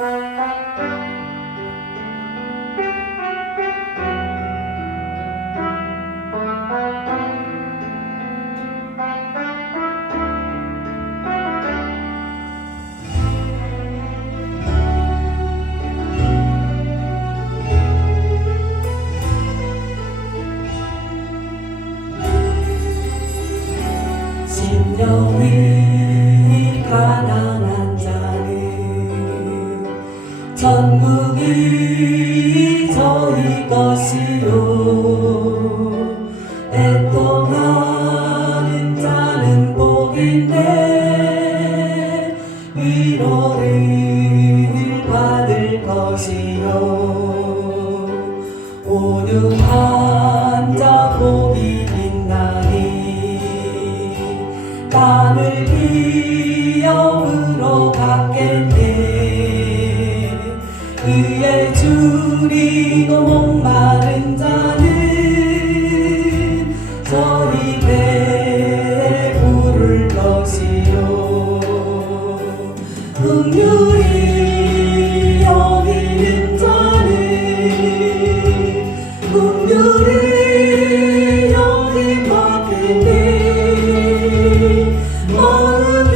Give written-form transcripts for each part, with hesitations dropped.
심령이 가난한 자는 천국이 저희 것이요, 애통하는 자는 복인데 위로를 받을 것이요, 온유한 자 복이 있나니 땅을 기업으로 갚겠네. 의에 줄이고 목마른 자는 저리 배부를 것이요, 긍휼히 여기는 자는 긍휼히 여김 받겠네. 마음이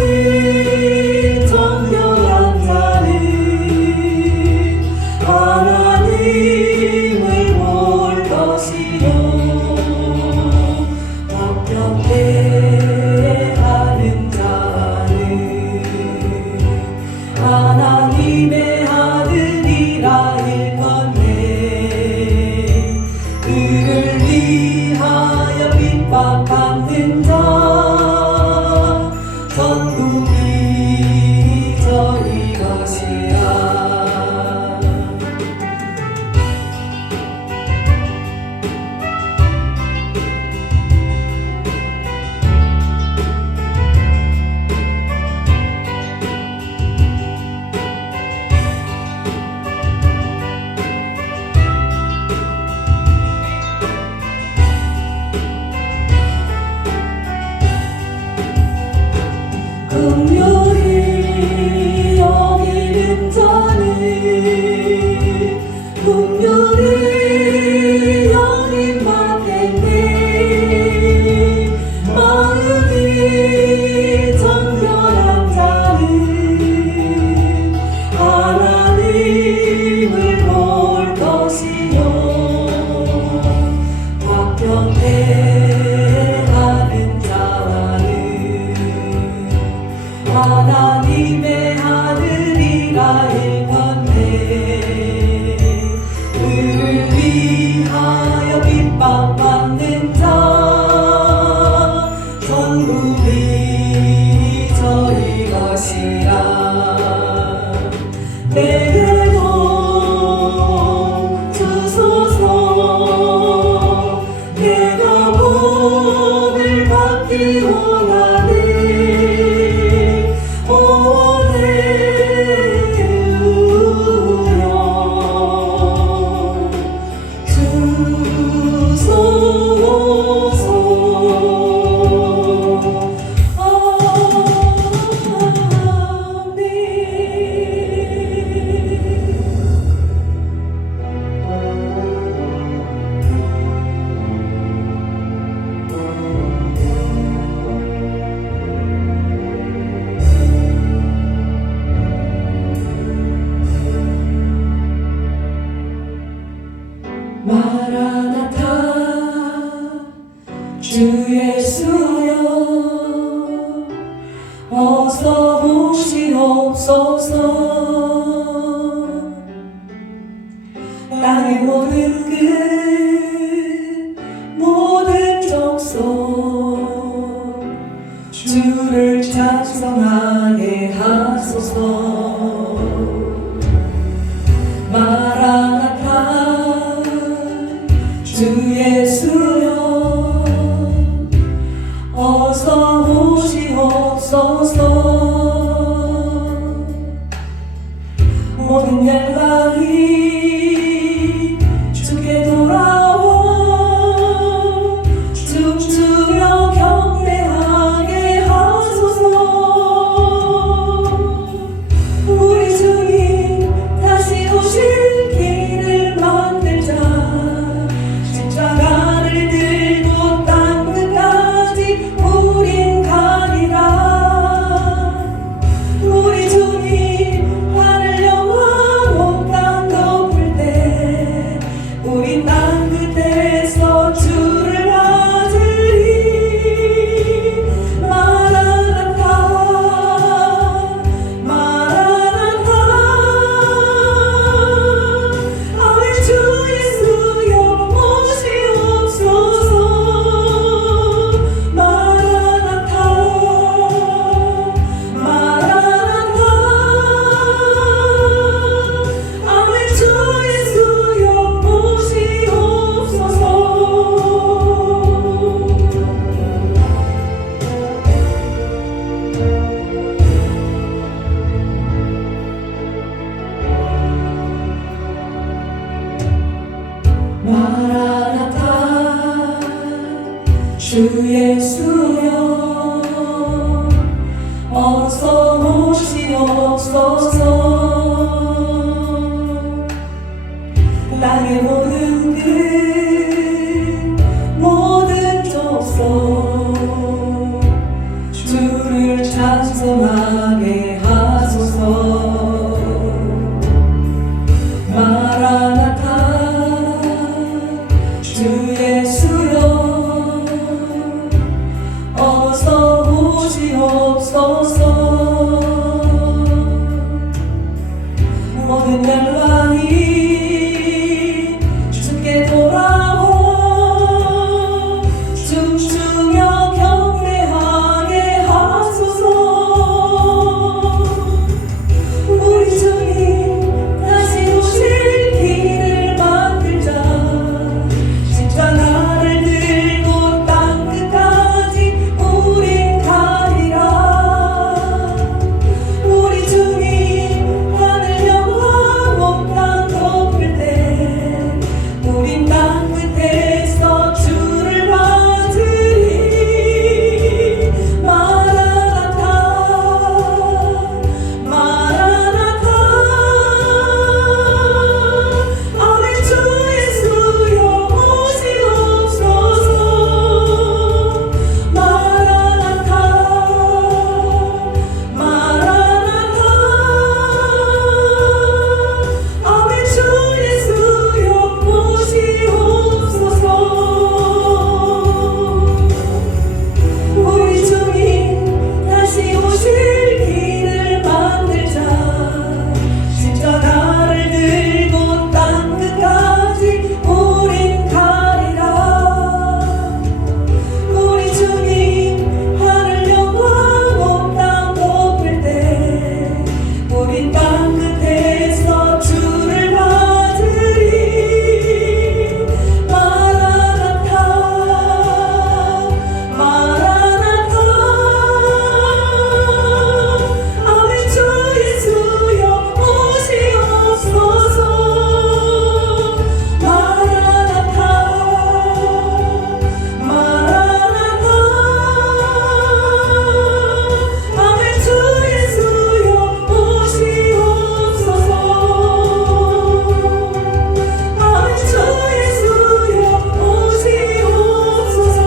정결한 자는 하나님을 볼 것이요, 합격해 하는 자는 하나님의 아들이라 일컫네. 그를 위하여 핍박받는 자 천국이 저희 것이야. 긍휼히 여기는 자는 긍휼히 여김 받겠네. 마음이 정결한 자는 하나님을 볼 것이요, 박경해 하는 자는 하나님의 아들이라 일컫네. 그를 위하여 핍박받는 자 천국이 저희 것이라. 내게도 주소서. 내가 복을 받기 원하네. 마라나타 주 예수여, 어서 오시옵소서. 땅의 모든 끝 모든 족속 주를 찬송하게 하소서. 마라나타 주 예수여, 어서 오시옵소서. 모든 열방이 주께 돌아와 춤추며 경배하게 하소서. 어서 오시옵소서. 땅의 모든 그 모든 족속 주를 찬송하게 하소서. 마라나타 주 예수여 어서 오시옵소서. 모든 열방이 주께 돌아오 춤추며 경배하게 하소서. 우리 주님 다시 오실 길을 만들자. 십자가를 들고 땅 끝까지 우린 가리라. 우리 주님 하늘 영화 온 땅 덮을 때 우린 땅 끝에서 주를 맞으리. 마라나타 마라나타 아멘. 주 예수여 오시옵소서. 마라나타 마라나타 아멘. 주 예수여 오시옵소서. 우리 주님 다시 오실 길을 만들자. 십자가를 들고 땅 끝까지 우린 가리라. 우리 주님 하늘 영광 온 땅 덮을 때 우린 땅 끝에서 주를 맞으리. 마라나타 마라나타 아멘. 주 예수여 오시옵소서. 마라나타 마라나타 아멘. 주 예수여 오시옵소서. 아멘. 주 예수여 오시옵소서.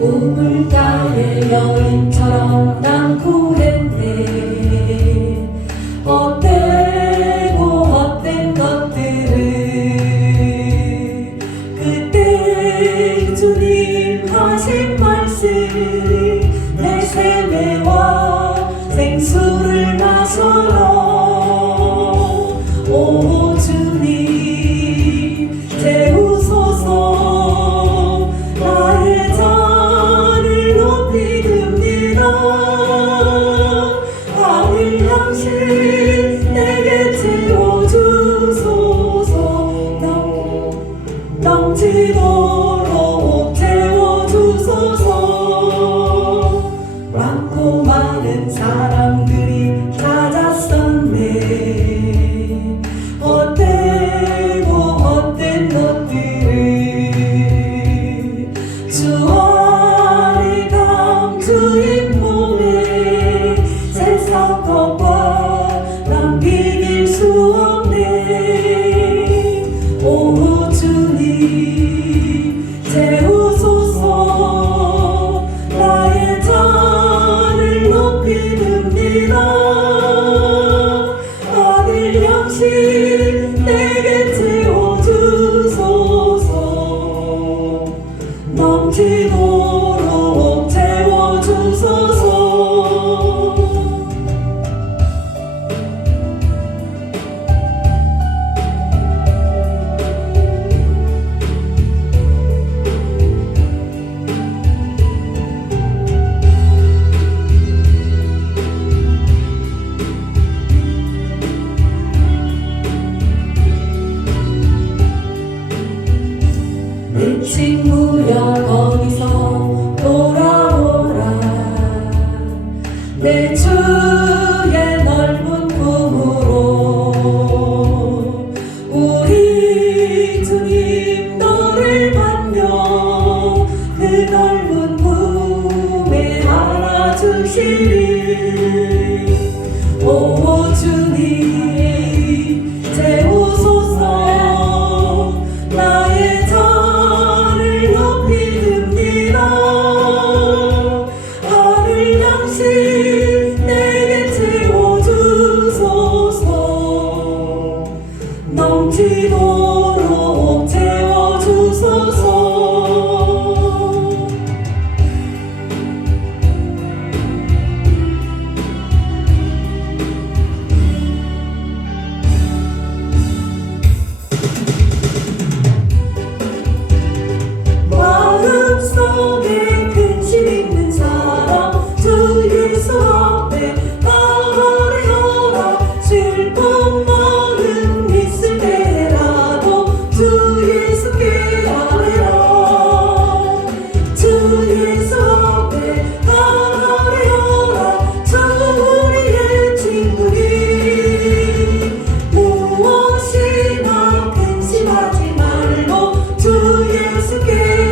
우물가의 여인처럼 난 구했네. 헛되고 헛된 것들을 그때 주님 하신 말씀이 내 세매와 생수를 마셔라. 오 주님 채우소서. 나의 잔을 높이 듭니다. 하늘 양식 내게 채워주소서. 넘치도록 채워주소서. 많고 많은 사람들이 찾았었네. 헛되고 헛된 것들을 주 안에 감주인 몸에 세상 것과 난 비길 수 없네. 오 주님 친구야 거기서 돌아오라. 내 주의 넓은 품으로 우리 주님 너를 받며 그 넓은 품에 안아주시리. 오 주님 재우소서. 나의 잔을 높이 듭니다. 하늘 양식 내게 채워주소서. 넘치도록 채워주소서. 마음속에 근심 있는 사람 주 예수 앞에 아뢰어라. 슬픈 마음 있을 때라도 주 예수께 아뢰라. 주 예수 앞에 아뢰어라. 주 우리의 친구니 무엇이나 근심하지 말고 주 예수께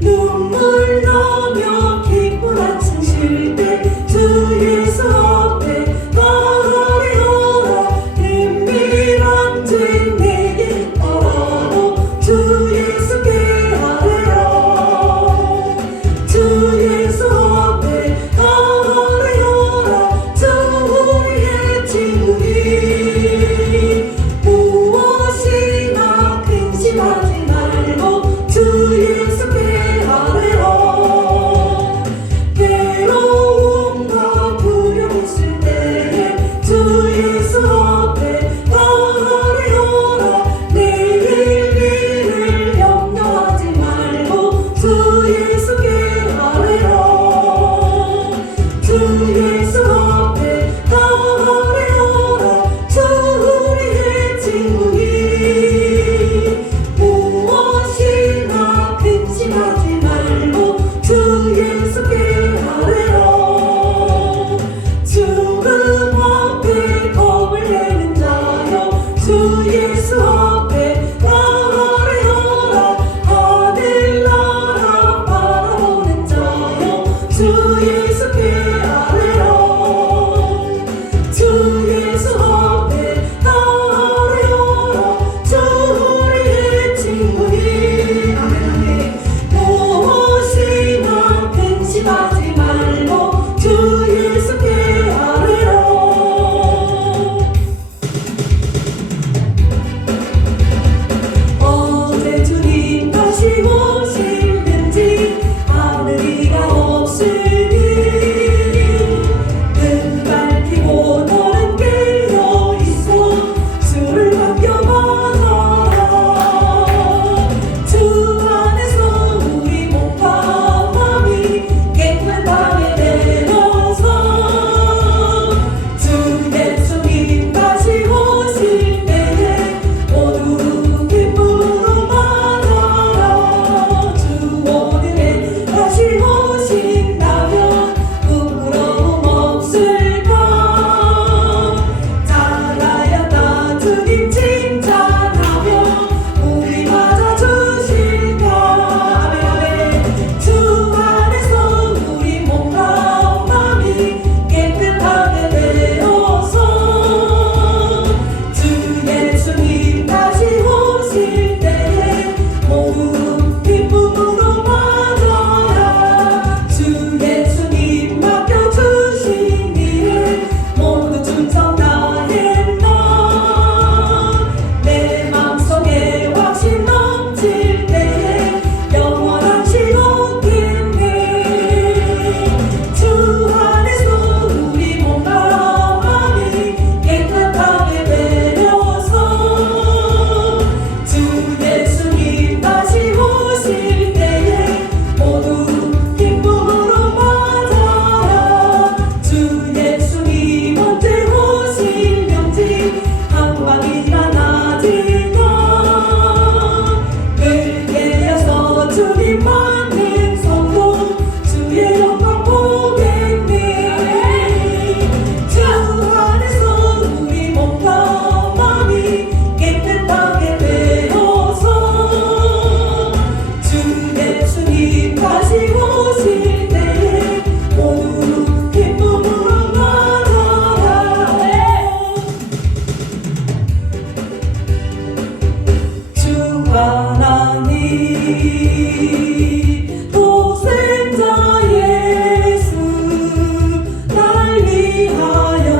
눈물 나며 기쁜 한숨 쉴 때 주 예수 앞에 아뢰어라. 은밀한 죄 내게 있더라도 주 예수께 아뢰라. 주 예수 앞에 아뢰어라. 주 우리의 친구니 무엇이나 근심하지 말고 주 예수께 아뢰라. 괴로움과 두려움 있을 때에 주 예수 앞에 아뢰어라. 내일 일을 염려하지 말고 주 예수께 아뢰라. 주 예수 앞에 아뢰어라. 주 우리의 친구니 무엇이나 근심하지 말고 주 예수께 아뢰라. 죽음 앞에 겁을 내는 자여 주 예수 앞에 아뢰어라. 하늘나라 바라보는 자여 주 예수께 아뢰라. 주 예수 앞에 아뢰어라. 주 우리의 친구니 무엇이나 근심하지 말고 주 예수께 아뢰라. 독생자 예수 날 위하여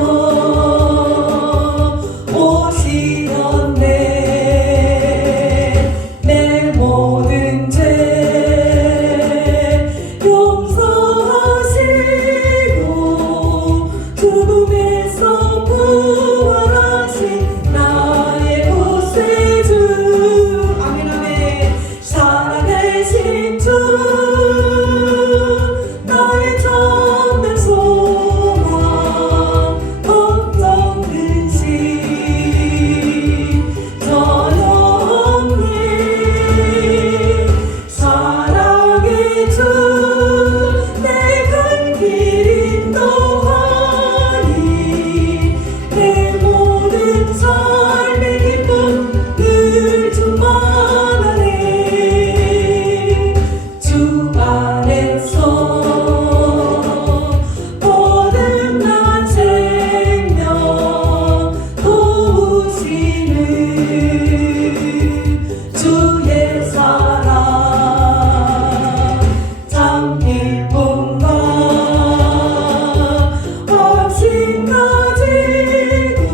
오시었네. 내 모든 죄 용서하시고 죽음에서 부활하신 나의 구세주. 아멘 아멘. 살아계신 주 나의 참된 소망 걱정 근심 전혀 없네. 사랑의 주 내 갈 길 인도하니 내 모든 삶의 기쁨 늘 충만하네. 주 안에서 거듭난 생명 도우시는 주의 사랑 참 기쁨과 확신 가지고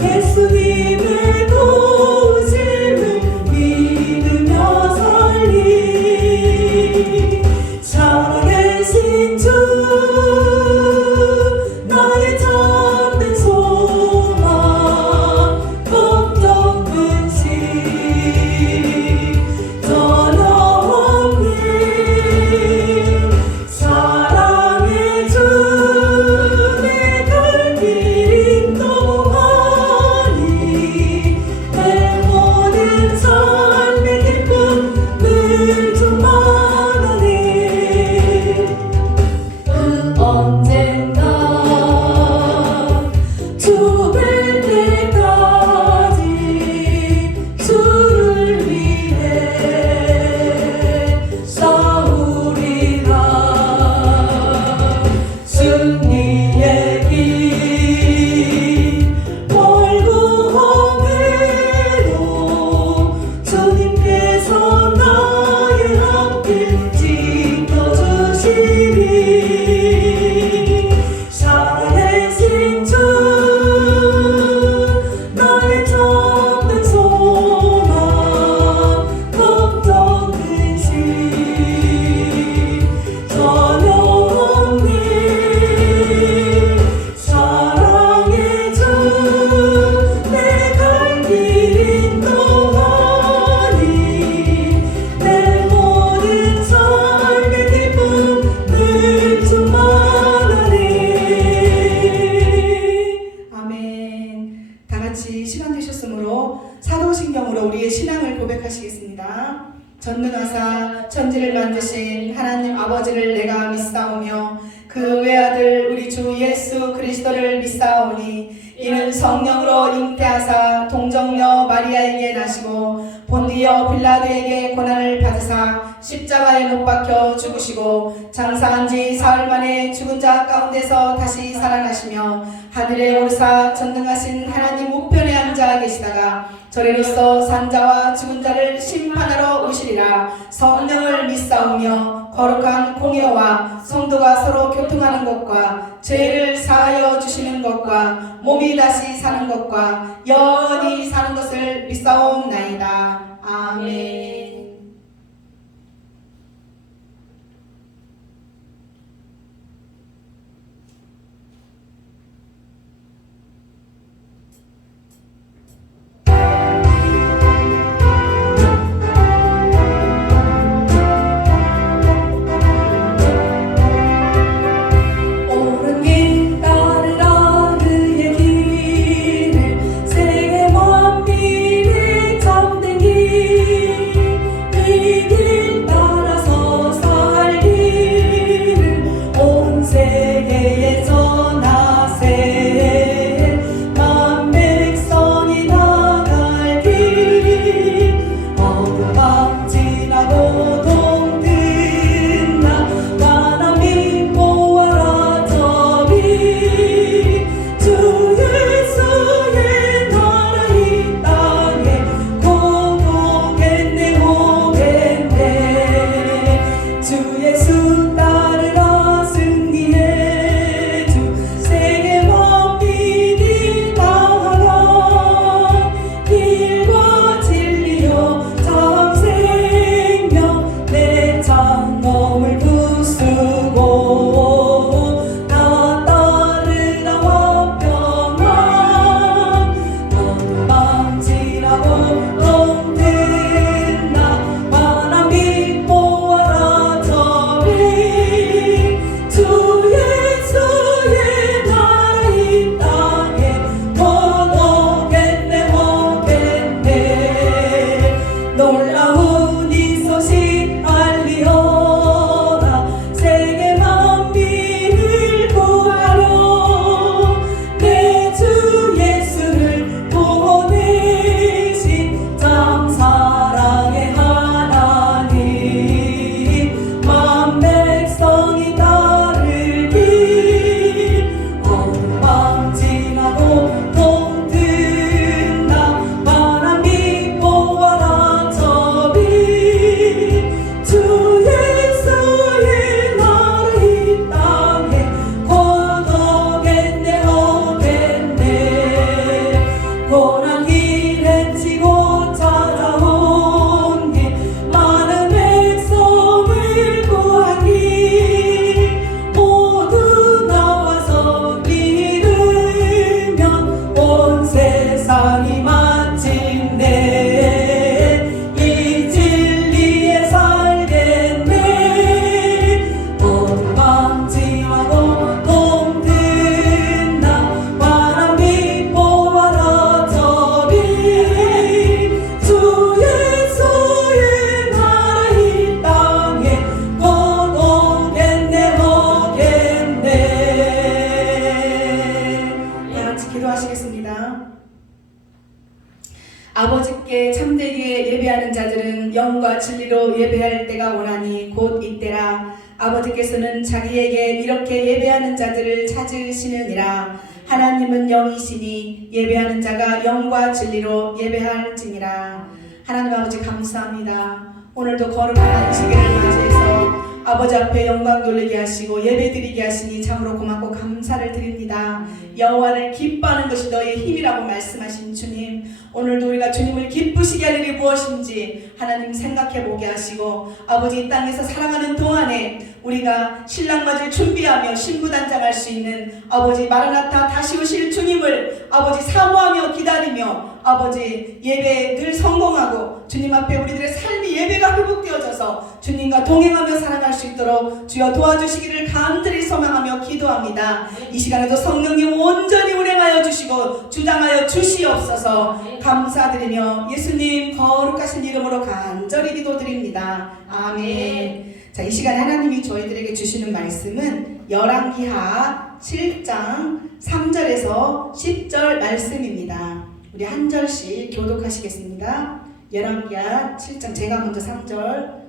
예수님의 도우심을 믿으며 살리. 살아계신 주 나의 참된 소망 걱정 근심 전혀 없네. 사랑의 주 내 갈 길 인도하니 내 모든 삶의 기쁨 늘 충만하네. 그 언젠가 주 뵐 때까지 주를 위해 싸우리라. 승리의 길 멀고 험해도 주님께서 나의 앞길 지켜주시리. 살아계신 주 나의 참된 소망 걱정 근심 전혀 없네. 사랑의 주 내 갈 길 인도하니 내 모든 삶의 기쁨 늘 충만하네. 아멘. 다 같이 시간 되셨으므로 사도신경으로 우리의 신앙을 고백하시겠습니다. 전능하사 천지를 만드신 하나님 아버지를 내가 믿사오며 그 외아들 우리 주 예수 그리스도를 믿사오니 이는 성령으로 잉태하사 동정녀 마리아에게 나시고 본디어 빌라도에게 고난을 받으사 십자가에 못 박혀 죽으시고 장사한 지 사흘 만에 죽은 자 가운데서 다시 살아나시며 하늘에 오르사 전능하신 하나님 우편에 앉아 계시다가 저리로서 산자와 죽은 자를 심판하러 오시리라. 성령을 믿사오며 거룩한 공예와 성도가 서로 교통하는 것과 죄를 사하여 주시는 것과 몸이 다시 사는 것과 영원히 사는 것을 믿사옵나이다. 아멘. 옳은 길 따르라 그의 길을 세계 만민이 아버지께 참되게 예배하는 자들은 영과 진리로 예배할 때가 오나니 곧 이때라. 아버지께서는 자기에게 이렇게 예배하는 자들을 찾으시느니라. 하나님은 영이시니 예배하는 자가 영과 진리로 예배할지니라. 하나님 아버지 감사합니다. 오늘도 거룩한 시기를 맞이해서 아버지 앞에 영광 돌리게 하시고 예배 드리게 하시니 참으로 고맙고 감사를 드립니다. 여호와를 기뻐하는 것이 너의 힘이라고 말씀하신 주님, 오늘도 우리가 주님을 기쁘시게 할 일이 무엇인지 하나님 생각해 보게 하시고, 아버지 이 땅에서 살아가는 동안에 우리가 신랑 맞을 준비하며 신부단장할 수 있는 아버지 마라나타 다시 오실 주님을 아버지 사모하며 기다리며 아버지 예배에 늘 성공하고 주님 앞에 우리들의 삶이 예배가 회복되어져서 주님과 동행하며 살아갈 수 있도록 주여 도와주시기를 간절히 소망하며 기도합니다. 이 시간에도 성령님 온전히 운행하여 주시고 주장하여 주시옵소서. 감사드리며 예수님 거룩하신 이름으로 간절히 기도드립니다. 아멘. 자, 이 시간에 하나님이 저희들에게 주시는 말씀은 열왕기하 7장 3절에서 10절 말씀입니다. 우리 한 절씩 교독하시겠습니다. 열왕기하 7장, 제가 먼저 3절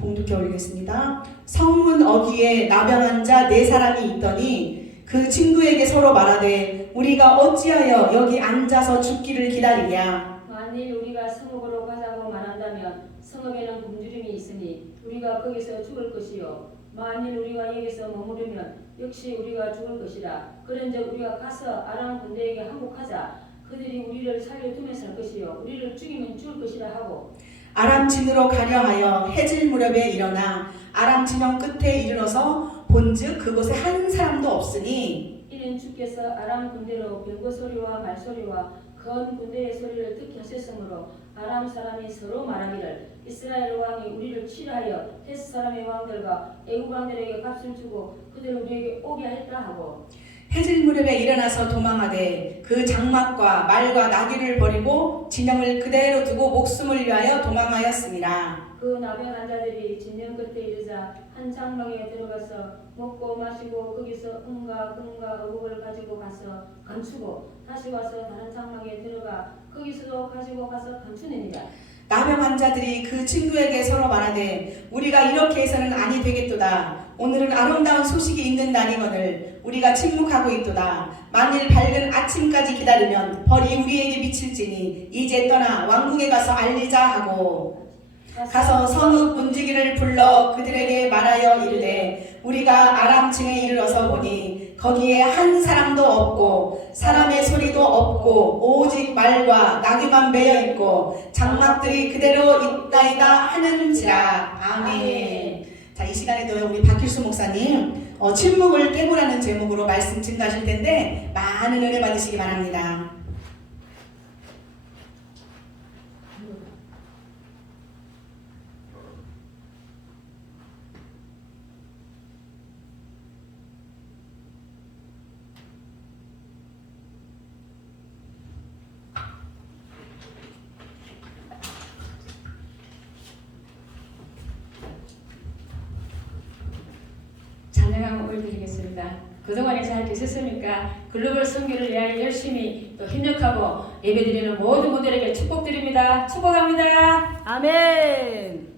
봉독해 올리겠습니다. 성문 어귀에 나병한 자 4사람이 있더니 그 친구에게 서로 말하되 우리가 어찌하여 여기 앉아서 죽기를 기다리랴. 만일 우리가 성읍으로 가자고 말한다면 성읍에는 굶주림이 있으니 우리가 거기서 죽을 것이요, 만일 우리가 여기서 머무르면 역시 우리가 죽을 것이라. 그런즉 우리가 가서 아람 군대에게 항복하자. 그들이 우리를 살려두면 살 것이요, 우리를 죽이면 죽을 것이라 하고, 아람 진으로 가려 하여 해질 무렵에 일어나 아람 진영 끝에 이르러서 본즉 그곳에 한 사람도 없으니 이는 주께서 아람 군대로 병거 소리와 말소리와 건 군대의 소리를 듣게 하셨으므로 아람 사람이 서로 말하기를 이스라엘 왕이 우리를 치려하여 헷 사람의 왕들과 애국 왕들에게 값을 주고 그들을 우리에게 오게 했다 하고, 해질 무렵에 일어나서 도망하되 그 장막과 말과 나귀를 버리고 진영을 그대로 두고 목숨을 위하여 도망하였습니다. 그 나병한 자들이 진영 끝에 이르자 한 장막에 들어가서 먹고 마시고 거기서 은과 금과 의복을 가지고 가서 감추고 다시 와서 다른 장막에 들어가 거기서도 가지고 가서 감추느니라. 나병한 자들이 그 친구에게 서로 말하되 우리가 이렇게 해서는 아니 되겠도다. 오늘은 아름다운 소식이 있는 날이거늘 우리가 침묵하고 있도다. 만일 밝은 아침까지 기다리면 벌이 우리에게 미칠지니 이제 떠나 왕궁에 가서 알리자 하고, 가서 성읍 문지기를 불러 그들에게 말하여 이르되 우리가 아람층에 이르러서 보니 거기에 한 사람도 없고 사람의 소리도 없고 오직 말과 나귀만 매여 있고 장막들이 그대로 있다이다 하는지라. 아멘. 자, 이 시간에도 우리 박길수 목사님 침묵을 깨고라는 제목으로 말씀 증가하실 텐데 많은 은혜 받으시기 바랍니다. 찬양한 곡을 드리겠습니다. 그동안에 잘 계셨습니까? 글로벌 선교를 위하여 열심히 또 협력하고 예배드리는 모든 분들에게 축복드립니다. 축복합니다. 아멘.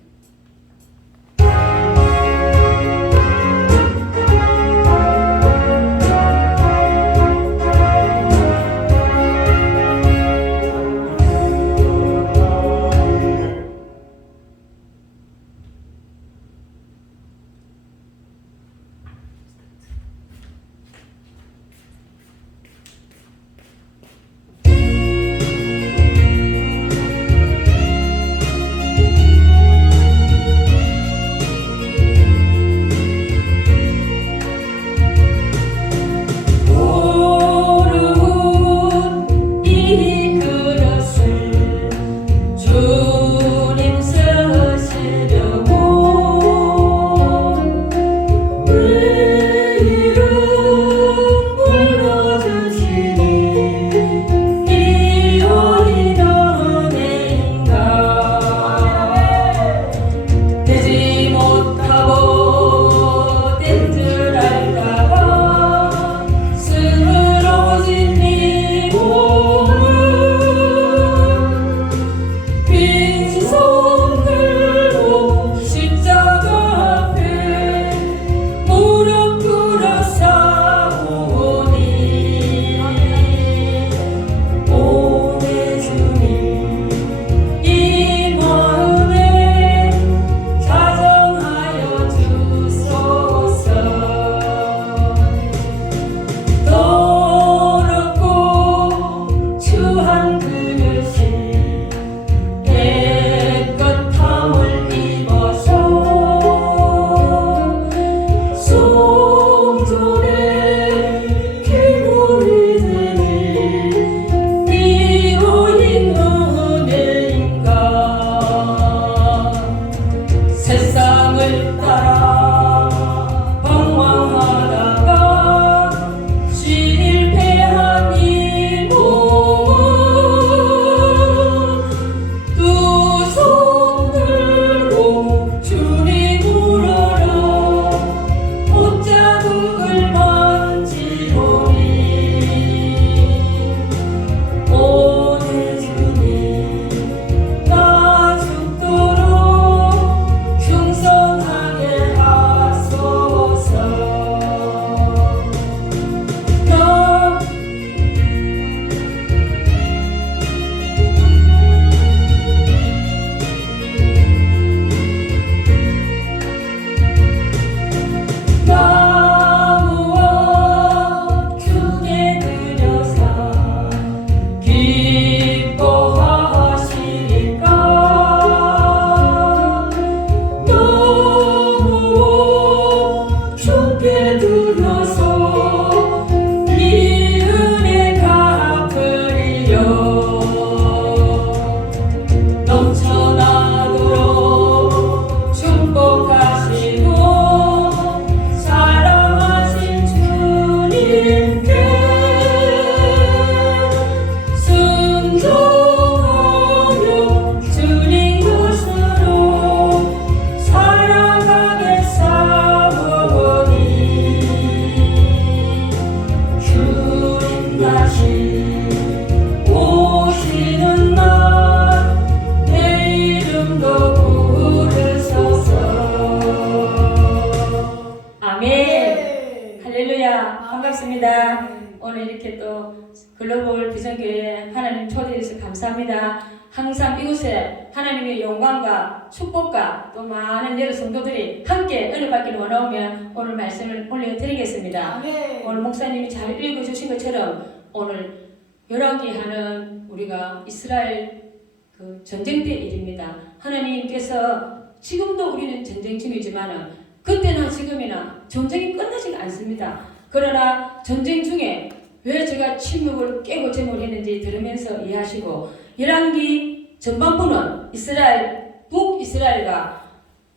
감사합니다. 항상 이곳에 하나님의 영광과 축복과 또 많은 여러 성도들이 함께 은혜 받기를 원하오며 오늘 말씀을 올려드리겠습니다. 아멘. 오늘 목사님이 잘 읽어주신 것처럼 오늘 열왕기하는 우리가 이스라엘 그 전쟁 때 일입니다. 하나님께서 지금도 우리는 전쟁 중이지만 그때나 지금이나 전쟁이 끝나지가 않습니다. 그러나 전쟁 중에 왜 제가 침묵을 깨고 제목을 했는지 들으면서 이해하시고 열왕기 전반부는 이스라엘, 북이스라엘과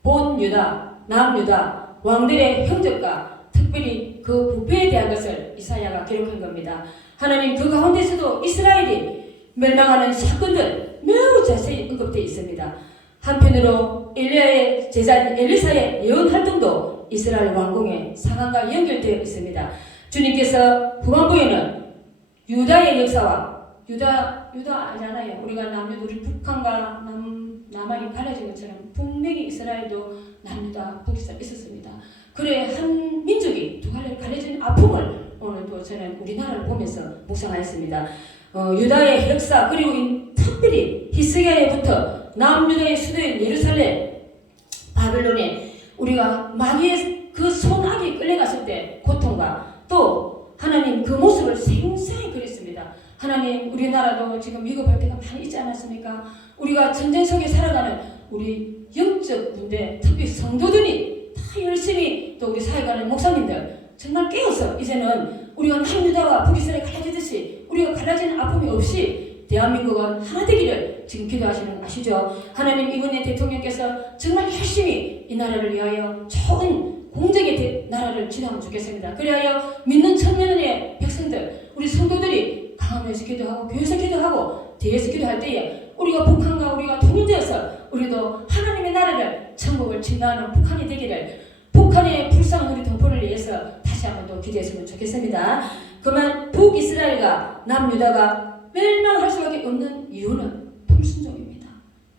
본유다, 남유다, 왕들의 행적과 특별히 그 부패에 대한 것을 이사야가 기록한 겁니다. 하나님 그 가운데서도 이스라엘이 멸망하는 사건들 매우 자세히 언급되어 있습니다. 한편으로 엘리야의 제자인 엘리사의 예언 활동도 이스라엘 왕궁의 상황과 연결되어 있습니다. 주님께서 후반부에는 유다의 역사와 유다 알잖아요. 우리가 남유다 우리 북한과 남한이 갈라진 것처럼 분명히 이스라엘도 남유다 북이스라엘 있었습니다. 그래 한 민족이 두 갈래 갈라진 아픔을 오늘도 저는 우리나라를 보면서 묵상하였습니다. 유다의 역사 그리고 특별히 히스기야부터 남유다의 수도인 예루살렘 바벨론에 우리가 마귀의 그 손아귀에 끌려갔을 때 고통과 또 하나님 그 모습을 생생히 그렸습니다. 하나님 우리나라도 지금 위급할 때가 많이 있지 않았습니까? 우리가 전쟁 속에 살아가는 우리 영적 군대 특히 성도들이 다 열심히 또 우리 사회가는 목사님들 정말 깨어서 이제는 우리가 남유다와 북이스라엘 갈라지듯이 우리가 갈라지는 아픔이 없이 대한민국은 하나 되기를 지금 기도하시는 거 아시죠? 하나님 이번에 대통령께서 정말 열심히 이 나라를 위하여 좋은 공정의 나라를 지도하면 좋겠습니다. 그리하여 믿는 천년의 백성들 우리 성도들이 강함에서 기도하고 교회에서 기도하고 대회에서 기도할 때에 우리가 북한과 우리가 통일되어서 우리도 하나님의 나라를 천국을 침노하는 북한이 되기를 북한의 불쌍한 우리 동포를 위해서 다시 한번 또 기도했으면 좋겠습니다. 그만 북이스라엘과 남유다가 멸망할 수밖에 없는 이유는 불순종입니다.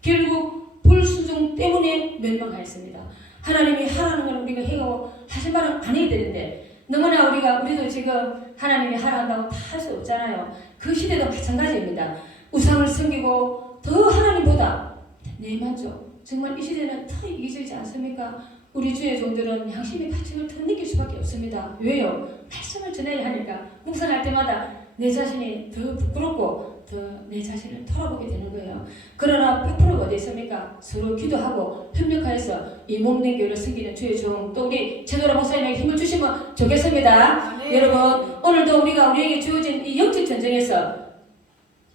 결국 불순종 때문에 멸망하였습니다. 하나님이 하라는 걸 우리가 해고 하실 말은 안 해야 되는데 너무나 우리도 지금 하나님이 하라 한다고 다 할 수 없잖아요. 그 시대도 마찬가지입니다. 우상을 섬기고 더 하나님보다 내 만족 정말 이 시대는 더 이기적이지 않습니까? 우리 주의 종들은 양심의 가책을 더 느낄 수밖에 없습니다. 왜요? 말씀을 전해야 하니까 묵상할 때마다 내 자신이 더 부끄럽고 더 내 자신을 돌아보게 되는 거예요. 그러나 100%가 어디 있습니까? 서로 기도하고 협력하여서 이 몸된 교회를 섬기는 주의 종 또 우리 제도라 목사님에게 힘을 주시면 좋겠습니다. 네. 여러분 오늘도 우리에게 주어진 이 영적 전쟁에서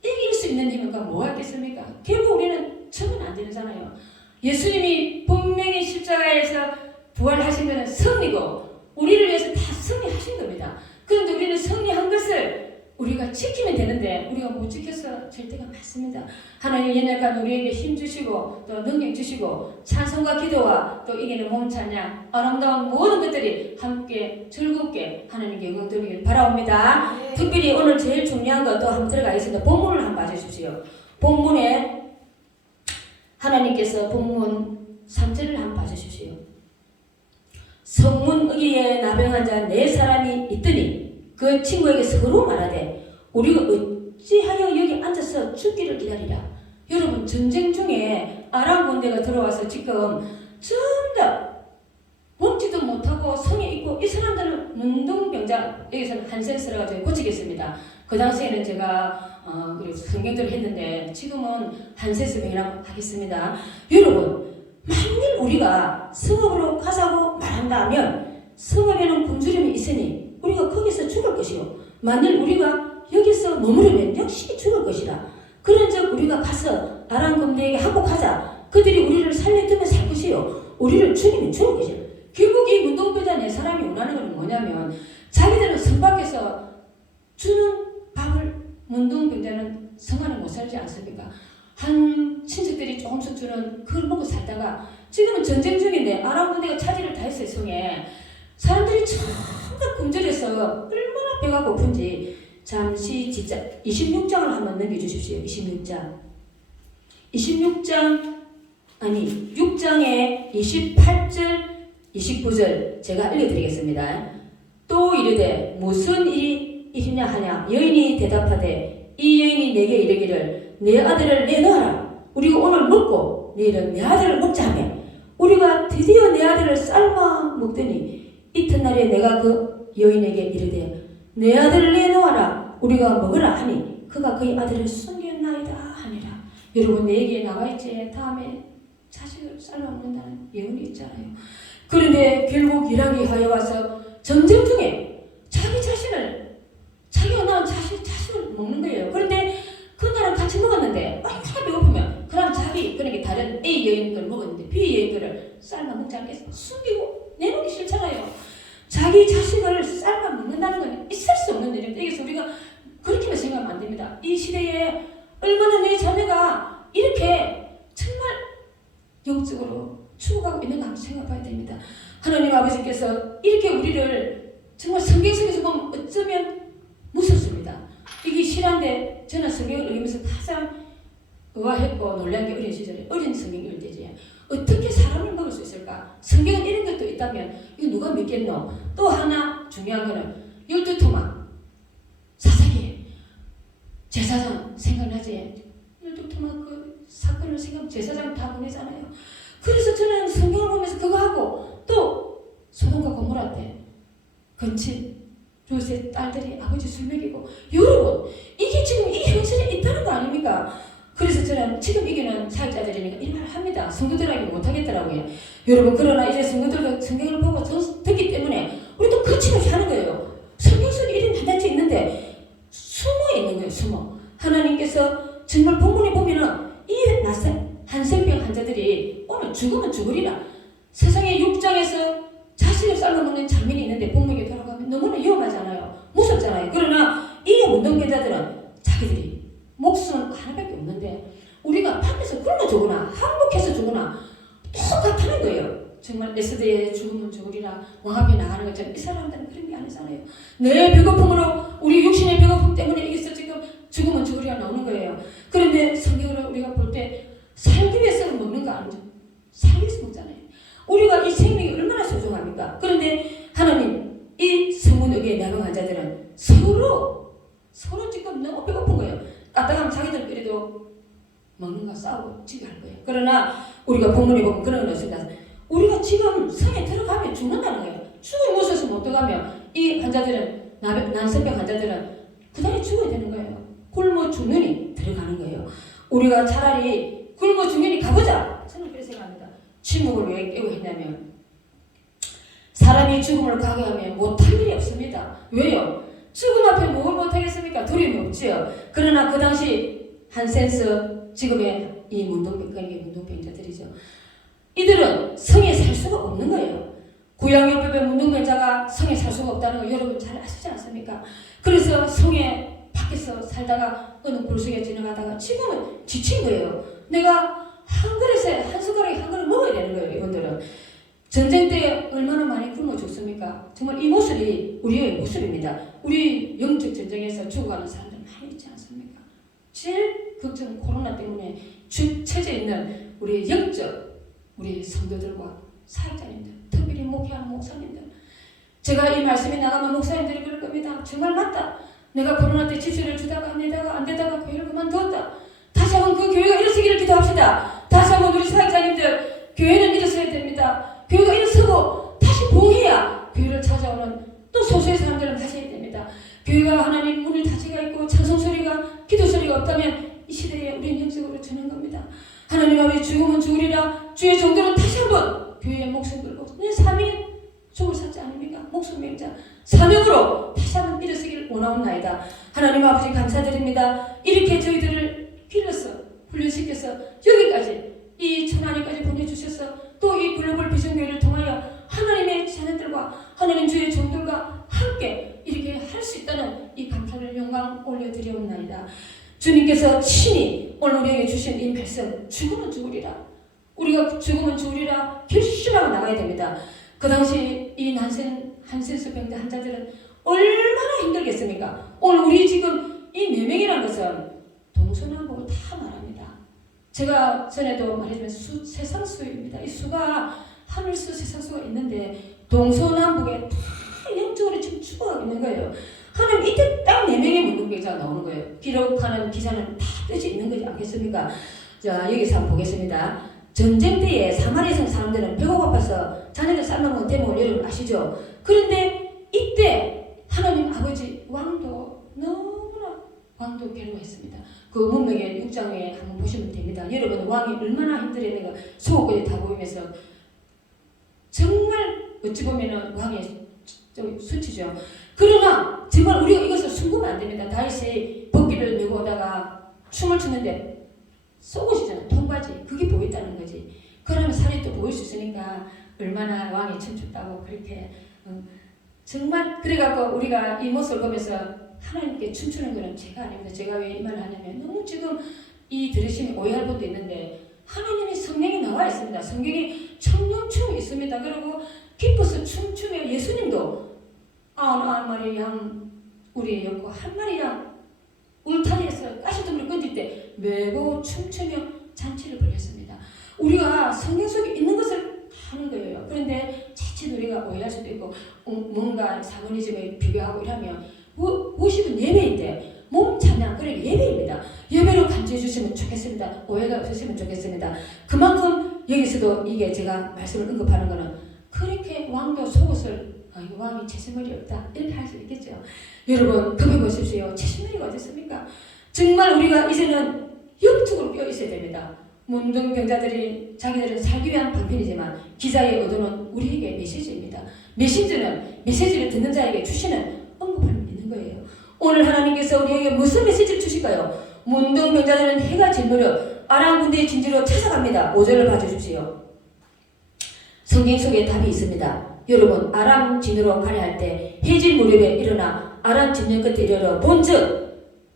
이길 수 있는 힘은 뭐 있겠습니까? 결국 우리는 처음은 안 되잖아요. 예수님이 분명히 십자가에서 부활하시면 승리고 우리를 위해서 다 승리하신 겁니다. 그런데 우리는 승리한 것을 우리가 지키면 되는데 우리가 못 지켜서 질 때가 많습니다. 하나님 연약한 우리에게 힘 주시고 또 능력 주시고 찬송과 기도와 또 이기는 몸 찬양 아름다운 모든 것들이 함께 즐겁게 하나님께 영광 돌리길 바라옵니다. 네. 특별히 오늘 제일 중요한 것도 한번 들어가겠습니다. 본문을 한번 봐주십시오. 본문에 하나님께서 본문 3절을 한번 봐주십시오. 성문 의에 나병한 자 4사람이 있더니 그 친구에게 서로 말하되 우리가 어찌하여 여기 앉아서 죽기를 기다리라. 여러분 전쟁 중에 아람 군대가 들어와서 지금 전부 다 먹지도 못하고 성에 있고 이 사람들은 문둥병자 여기서는 한센스라 가지고 고치겠습니다. 그 당시에는 제가 그리고 성경들을 했는데 지금은 한센스병이라고 하겠습니다. 여러분 만일 우리가 성읍으로 가자고 말한다면 성읍에는 굶주림이 있으니 우리가 거기서 죽을 것이요 만일 우리가 여기서 머무르면 역시 죽을 것이다. 그런즉 우리가 가서 아람 군대에게 항복하자. 그들이 우리를 살려두면 살 것이요 우리를 죽이면 죽을 것이다. 결국 이 문둥병자 4사람이 원하는 건 뭐냐면 자기들은 성 밖에서 주는 밥을 문둥병자는 성 안에 못 살지 않습니까? 한 친척들이 조금씩 주는 그걸 먹고 살다가 지금은 전쟁 중인데 아람 군대가 차지를 다 했어요. 성에 사람들이 전부 굶주려서 얼마나 배가 고픈지 잠시 진짜 26장을 한번 넘겨주십시오. 6장의 28절 29절 제가 읽어드리겠습니다. 또 이르되 무슨 일이 있냐 하냐 여인이 대답하되 이 여인이 내게 이르기를 내 아들을 내놓아라. 우리가 오늘 먹고 내일은 내 아들을 먹자 하며 우리가 드디어 내 아들을 삶아 먹더니 이튿날에 내가 그 여인에게 이르되 내 아들을 내놓아라. 우리가 먹으라 하니 그가 그의 아들을 숨겼나이다 하니라. 여러분 내 얘기에 나와있지. 다음에 자식을 삶아 먹는다는 예언이 있잖아요. 그런데 결국 일하기 하여 와서 전쟁 중에 자기 자신을 자기가 낳은 자식을 먹는 거예요. 그런데 그날은 같이 먹었는데 얼마나 배고프면 그럼 자기 그러니까 다른 A 여인 걸 먹었는데 B 여인 거를 삶아 먹지 않겠어. 숨기고 내놓기 싫잖아요. 자기 자식을 삶아 먹는다는 건 있을 수 없는 일입니다. 여기서 우리가 그렇게만 생각하면 안 됩니다. 이 시대에 얼마나 내 자녀가 이렇게 정말 영적으로 죽어가고 있는가 한번 생각해봐야 됩니다. 하나님 아버지께서 이렇게 우리를 정말 성경 속에서 보면 어쩌면 무섭습니다. 이게 실화인데 저는 성경을 읽으면서 가장 의아했고 놀란 게 어린 시절에 어린 성경 읽을 때지. 어떻게 사람을 먹을 수 있을까? 성경은 이런 것도 있다면 이거 누가 믿겠노? 또 하나 중요한 거는 12토마 사사기 제사장 생각나지? 12토마 그 사건을 생각하면 제사장 다 보내잖아요. 그래서 저는 성경을 보면서 그거 하고 또 소돔과 고모라 때 건친 롯의 딸들이 아버지 술 먹이고 여러분 이게 지금 이 현실에 있다는 거 아닙니까? 그래서 저는 지금 이기는 사역자들이니까 이 말을 합니다. 성도들에게 못하겠더라고요. 여러분 그러나 이제 성도들도 성경을 보고 듣기 때문에 우리도 거침없이 하는 거예요. 성경 속에 이런 단단지 있는데 숨어 있는 거예요. 숨어. 하나님께서 정말 본문에 보면은 이 한센병 환자들이 오늘 죽으면 죽으리라. 세상에 6장에서 자식을 삶아먹는 장면이 있는데 본문에 돌아가면 너무나 위험하잖아요. 무섭잖아요. 그러나 이 운동계자들은 자기들이 목숨은 하나밖에 없는데 우리가 밖에서 굶어 죽으나 항복해서 죽으나 똑같다는 거예요. 정말 에스더의 죽으면 죽으리라 왕 앞에 나가는 것처럼 이 사람들은 그런 게 아니잖아요. 내 배고픔으로 우리 육신의 배고픔 때문에 이게서 지금 죽으면 죽으리라 나오는 거예요. 그런데 성경을 우리가 볼 때 살기 위해서 먹는 거 아니죠. 살기 위해서 먹잖아요. 우리가 이 생명이 얼마나 소중합니까? 그런데 하나님 이 성문의의 내방 환자들은 서로 지금 너무 배고픈 거예요. 까딱하면 자기들끼리도 먹는가 싸우고 집에 할 거예요. 그러나 우리가 본문에 보면 그런 건 없습니다. 우리가 지금 성에 들어가면 죽는다는 거예요. 죽을 모습을 못 들어가면 이 환자들은 난센병 환자들은 그다음에 죽어야 되는 거예요. 굶어 죽는이 들어가는 거예요. 우리가 차라리 굶어 죽는이 가보자. 저는 그렇게 생각합니다. 침묵을 왜 깨고 했냐면 사람이 죽음을 강요하면 못할 일이 없습니다. 왜요? 죽음 앞에 뭘 못하겠습니까? 두려움이 없지요. 그러나 그 당시 한센스 지금의 이 문둥병자들이죠. 이들은 성에 살 수가 없는 거예요. 구약율법의 문둥병자가 성에 살 수가 없다는 거 여러분 잘 아시지 않습니까? 그래서 성에 밖에서 살다가 어느 굴속에 지나가다가 지금은 지친 거예요. 내가 한 그릇에 한 숟가락에 한 그릇 먹어야 되는 거예요. 이분들은 전쟁 때 얼마나 많이 굶어 죽습니까? 정말 이 모습이 우리의 모습입니다. 우리 영적 전쟁에서 죽어가는 사람들 많이 있지 않습니까? 제일 걱정은 코로나 때문에 처져 있는 우리 영적 우리 성도들과 사역자님들, 특별히 목회하는 목사님들. 제가 이 말씀이 나가면 목사님들이 그럴 겁니다. 정말 맞다. 내가 코로나 때 집세를 주다가 안 되다가 교회를 그만두었다. 다시 한번 그 교회가 일어서기를 기도합시다. 다시 한번 우리 사역자님들 교회는 일어서야 됩니다. 교회가 일어서고 다시 봉해야 교회를 찾아오는 또 소수의 사람들은 다시 해야 됩니다. 교회가 하나님 문을 닫혀가 있고 찬송소리가 기도소리가 없다면 이 시대에 우리는 영적으로 주는 겁니다. 하나님 아버지 죽으면 죽으리라. 주의 종들은 다시 한번 교회의 목숨 걸고 내 사명이 죽을 사자 아닙니까? 목숨 명자 사명으로 다시 한번 일어서기를 원하옵나이다. 하나님 아버지 감사드립니다. 이렇게 저희들을 길러서 훈련시켜서 여기까지 이 천안에까지 보내주셔서 또 이 글로벌 비전교회를 통하여 하나님의 자녀들과 하나님 주의 종들과 함께 이렇게 할 수 있다는 이 감사를 영광 올려드리옵나이다. 주님께서 친히 오늘 우리에게 주신 이 말씀 죽으면 죽으리라. 우리가 죽으면 죽으리라 결심하고 나가야 됩니다. 그 당시 이 한센스 병자 환자들은 얼마나 힘들겠습니까? 오늘 우리 지금 이 4명이라는 것은 동서남북을 다 말합니다. 제가 전에도 말했지만 세상수입니다. 이 수가 하늘수 세상수가 있는데 동서남북에 다 영적으로 지금 죽어가고 있는 거예요. 하나님 이때 딱 4명의 문둥병자가 나오는 거예요. 기록하는 기사는 다 뜻이 있는 거지 않겠습니까? 자, 여기서 한번 보겠습니다. 전쟁 때에 사마리아 사람들은 배가 고파서 자녀들 삶아먹은 대목을 여러분 아시죠? 그런데 이때 하나님 아버지 왕도 너무나 왕도 괴로워했습니다. 그 문명의 6장에 한번 보시면 됩니다. 여러분 왕이 얼마나 힘들었는가 속옷까지 다 보이면서 정말 어찌 보면은 왕의 수치죠. 그러나 정말 우리가 이것을 숨기면 안 됩니다. 다윗이 벗기를 메고 오다가 춤을 추는데 속옷이잖아. 통바지. 그게 보였다는 거지. 그러면 살이 또 보일 수 있으니까 얼마나 왕이 춤췄다고 그렇게 정말 그래갖고 우리가 이 모습을 보면서 하나님께 춤추는 거는 제가 아닙니다. 제가 왜 이 말을 하냐면 너무 지금 이 들으시면 오해할 분도 있는데 하나님의 성령이 나와 있습니다. 성경에 청년춤이 있습니다. 그리고 기뻐서 춤추며 예수님도 한 마리 양 우리였고 한 마리 양 울타리에서 가시덤불을 건질 때 메고 춤추며 잔치를 벌였습니다. 우리가 성경 속에 있는 것을 하는 거예요. 그런데 자칫 우리가 오해할 수도 있고 뭔가 사모니즘에 비교하고 이러면 worship은 예배인데 몸 찬양 그러니까 예배입니다. 예배로 간주해 주시면 좋겠습니다. 오해가 없으시면 좋겠습니다. 그만큼 여기서도 이게 제가 말씀을 언급하는 거는 그렇게 왕도 속옷을 왕이 채신머리 없다 이렇게 할 수 있겠죠. 여러분 급해 보십시오. 채신머리가 어디 있습니까? 정말 우리가 이제는 영적으로 깨어 있어야 됩니다. 문둥병자들이 자기들은 살기 위한 방편이지만 기자의 의도는 우리에게 메시지입니다. 메신저는 메시지를 듣는 자에게 주시는 언급함이 있는 거예요. 오늘 하나님께서 우리에게 무슨 메시지를 주실까요? 문둥병자들은 해가 질 무렵 아람 군대의 진지로 찾아갑니다. 5절을 봐주십시오. 성경 속에 답이 있습니다. 여러분 아람 진으로 가려 할 때 해질 무렵에 일어나 아람 진영 끝에 이르러 본즉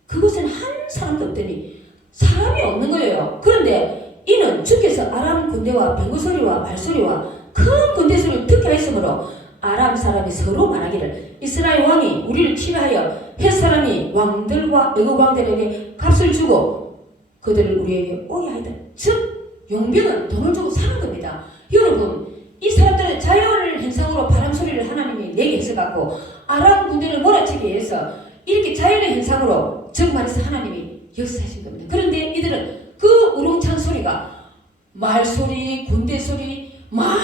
그곳엔 한 사람도 없더니 사람이 없는 거예요. 그런데 이는 주께서 아람 군대와 병거 소리와 말소리와 큰 군대 소리를 듣게 하였으므로 아람 사람이 서로 말하기를 이스라엘 왕이 우리를 침해하여 헷 사람이 왕들과 애국 왕들에게 값을 주고 그들을 우리에게 오게 하였다. 즉 용병은 돈을 주고 사는 겁니다. 여러분 이 사람들은 자연을 현상으로 바람 소리를 하나님이 내게 했어갖고 아람 군대를 몰아치기 위해서 이렇게 자연의 현상으로 즉 말해서 하나님이 역사하신 겁니다. 그런데 이들은 그 우렁찬 소리가 말소리, 군대 소리, 많은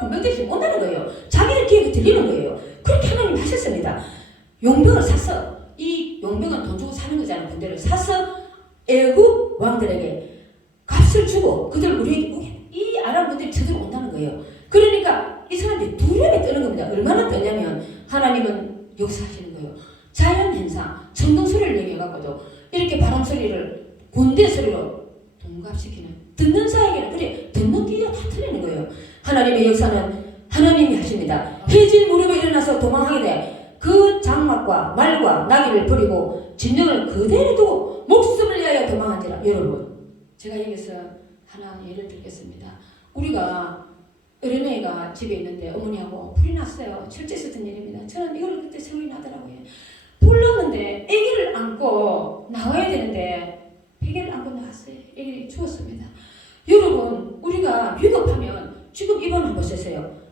군병들이 못나는 거예요. 자기들 귀에 들리는 거예요. 그렇게 하나님이 하셨습니다. 용병을 사서 이 용병은 돈 주고 사는 거잖아요. 군대를 사서 애국 왕들에게 값을 주고 그들 우리에게 이 아람 군대를 저들어 온다는 거예요. 그러니까 이 사람들이 두려움에 떠는 겁니다. 얼마나 떠냐면 하나님은 역사하시는 거예요. 자연현상, 천둥 소리를 내게 해갖고도 이렇게 바람 소리를 군대 소리로 동갑시키는 듣는 자에게는 그래 듣는 귀가 다 틀리는 거예요. 하나님의 역사는 하나님이 하십니다. 해질 무렵에 일어나서 도망하게 돼 그 장막과 말과 나귀를 버리고 진영을 그대로 두고 목숨을 위하여 도망한지라. 여러분 제가 여기서 하나 예를 들겠습니다. 우리가 어린애가 집에 있는데 어머니하고 불이 났어요. 철제 있었던 일입니다. 저는 이걸 그때 생각이 나더라고요. 불 났는데 아기를 안고 나와야 되는데 베개를 안고 나왔어요. 아기를 죽었습니다. 여러분 우리가 위급하면 지금 이번 한번 보세요.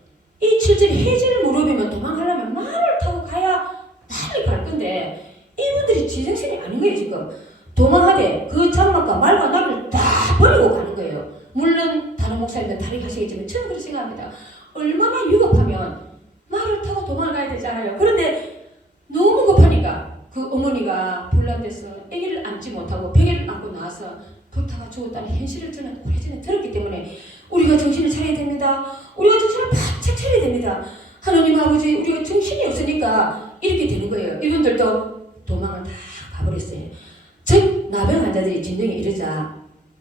이 철제를 해질 무렵이면 도망가려면 말을 타고 가야 빨리 갈 건데 이분들이 지정신이 아닌 거예요. 지금 도망하되 그 장막과 말과 나귀를 다 버리고 가는 거예요. 물론 다른 목사님들 다르게 하시겠지만 저는 그렇게 생각합니다. 얼마나 위급하면 말을 타고 도망가야 되잖아요. 그런데 너무 급하니까 그 어머니가 불난 데서 아기를 안지 못하고 베개를 안고 나와서 불타가 죽었다는 현실을 저는 오래전에 들었기 때문에 우리가 정신을 차려야 됩니다. 우리가 정신을 바짝 차려야 됩니다. 하나님 아버지 우리가 정신이 없으니까 이렇게 되는 거예요. 이분들도 도망을 다 가버렸어요. 즉 나병 환자들이 진정에 이르자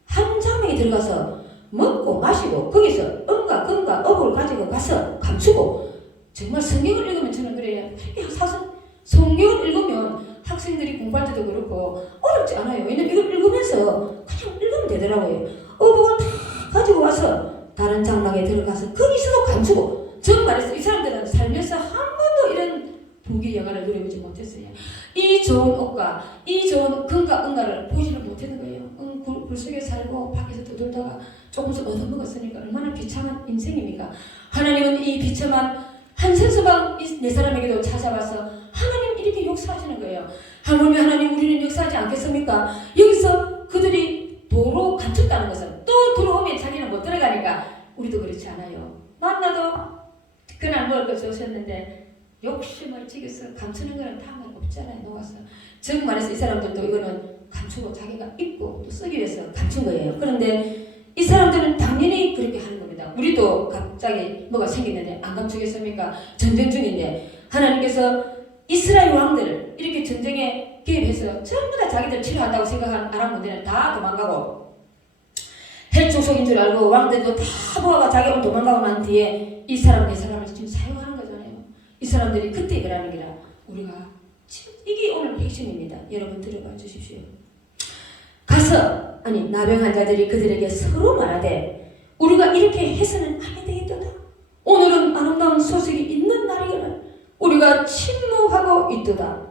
한 장막에 들어가서 먹고 마시고 거기서 은과 금과 업을 가지고 가서 감추고 정말 성경을 읽으면 저는 그래요. 성경을 읽으면 학생들이 공부할 때도 그렇고 어렵지 않아요. 왜냐면 이걸 읽으면서 그냥 읽으면 되더라고요. 어복을 다 가지고 와서 다른 장막에 들어가서 거기서도 감추고 즉 말해서 이 사람들은 살면서 한 번도 이런 부귀 영화를 누려보지 못했어요. 이 좋은 옷과 이 좋은 금과 은가를 보지를 못했는 거예요. 굴 속에 살고 밖에서 떠돌다가 조금씩 얻어먹었으니까 얼마나 비참한 인생입니까? 하나님은 이 비참한 한 생수방 네 사람에게도 찾아와서 하나님 이렇게 역사하시는 거예요. 하물며 하나님 우리는 역사하지 않겠습니까? 여기서 그들이 도로 감췄다는 것은 또 들어오면 자기는 못 들어가니까 우리도 그렇지 않아요. 만나도 그날 먹을 거 주셨는데 욕심을 지겨서 감추는 거는 다음은 없잖아요. 녹아서. 즉 말해서 이 사람들도 이거는 감추고 자기가 입고 또 쓰기 위해서 감춘 거예요. 그런데 이 사람들은 당연히 그렇게 하는 겁니다. 우리도 갑자기 뭐가 생기는데 안 감추겠습니까? 전쟁 중인데 하나님께서 이스라엘 왕들을 이렇게 전쟁에 개입해서 전부 다 자기들 치료한다고 생각한 아람 군대는 다 도망가고 헬족속인 줄 알고 왕들도 다 모아가 자기 오늘 도망가고 난 뒤에 이 사람을 지금 사용하는 거잖아요. 이 사람들이 그때 그러는 게라 우리가 지금 이게 오늘 핵심입니다. 여러분 들어봐 주십시오. 가서 나병 환자들이 그들에게 서로 말하되 우리가 이렇게 해서는 안 되겠도다. 오늘은 아름다운 소식이 있는 날이거늘 우리가 침묵하고 있도다.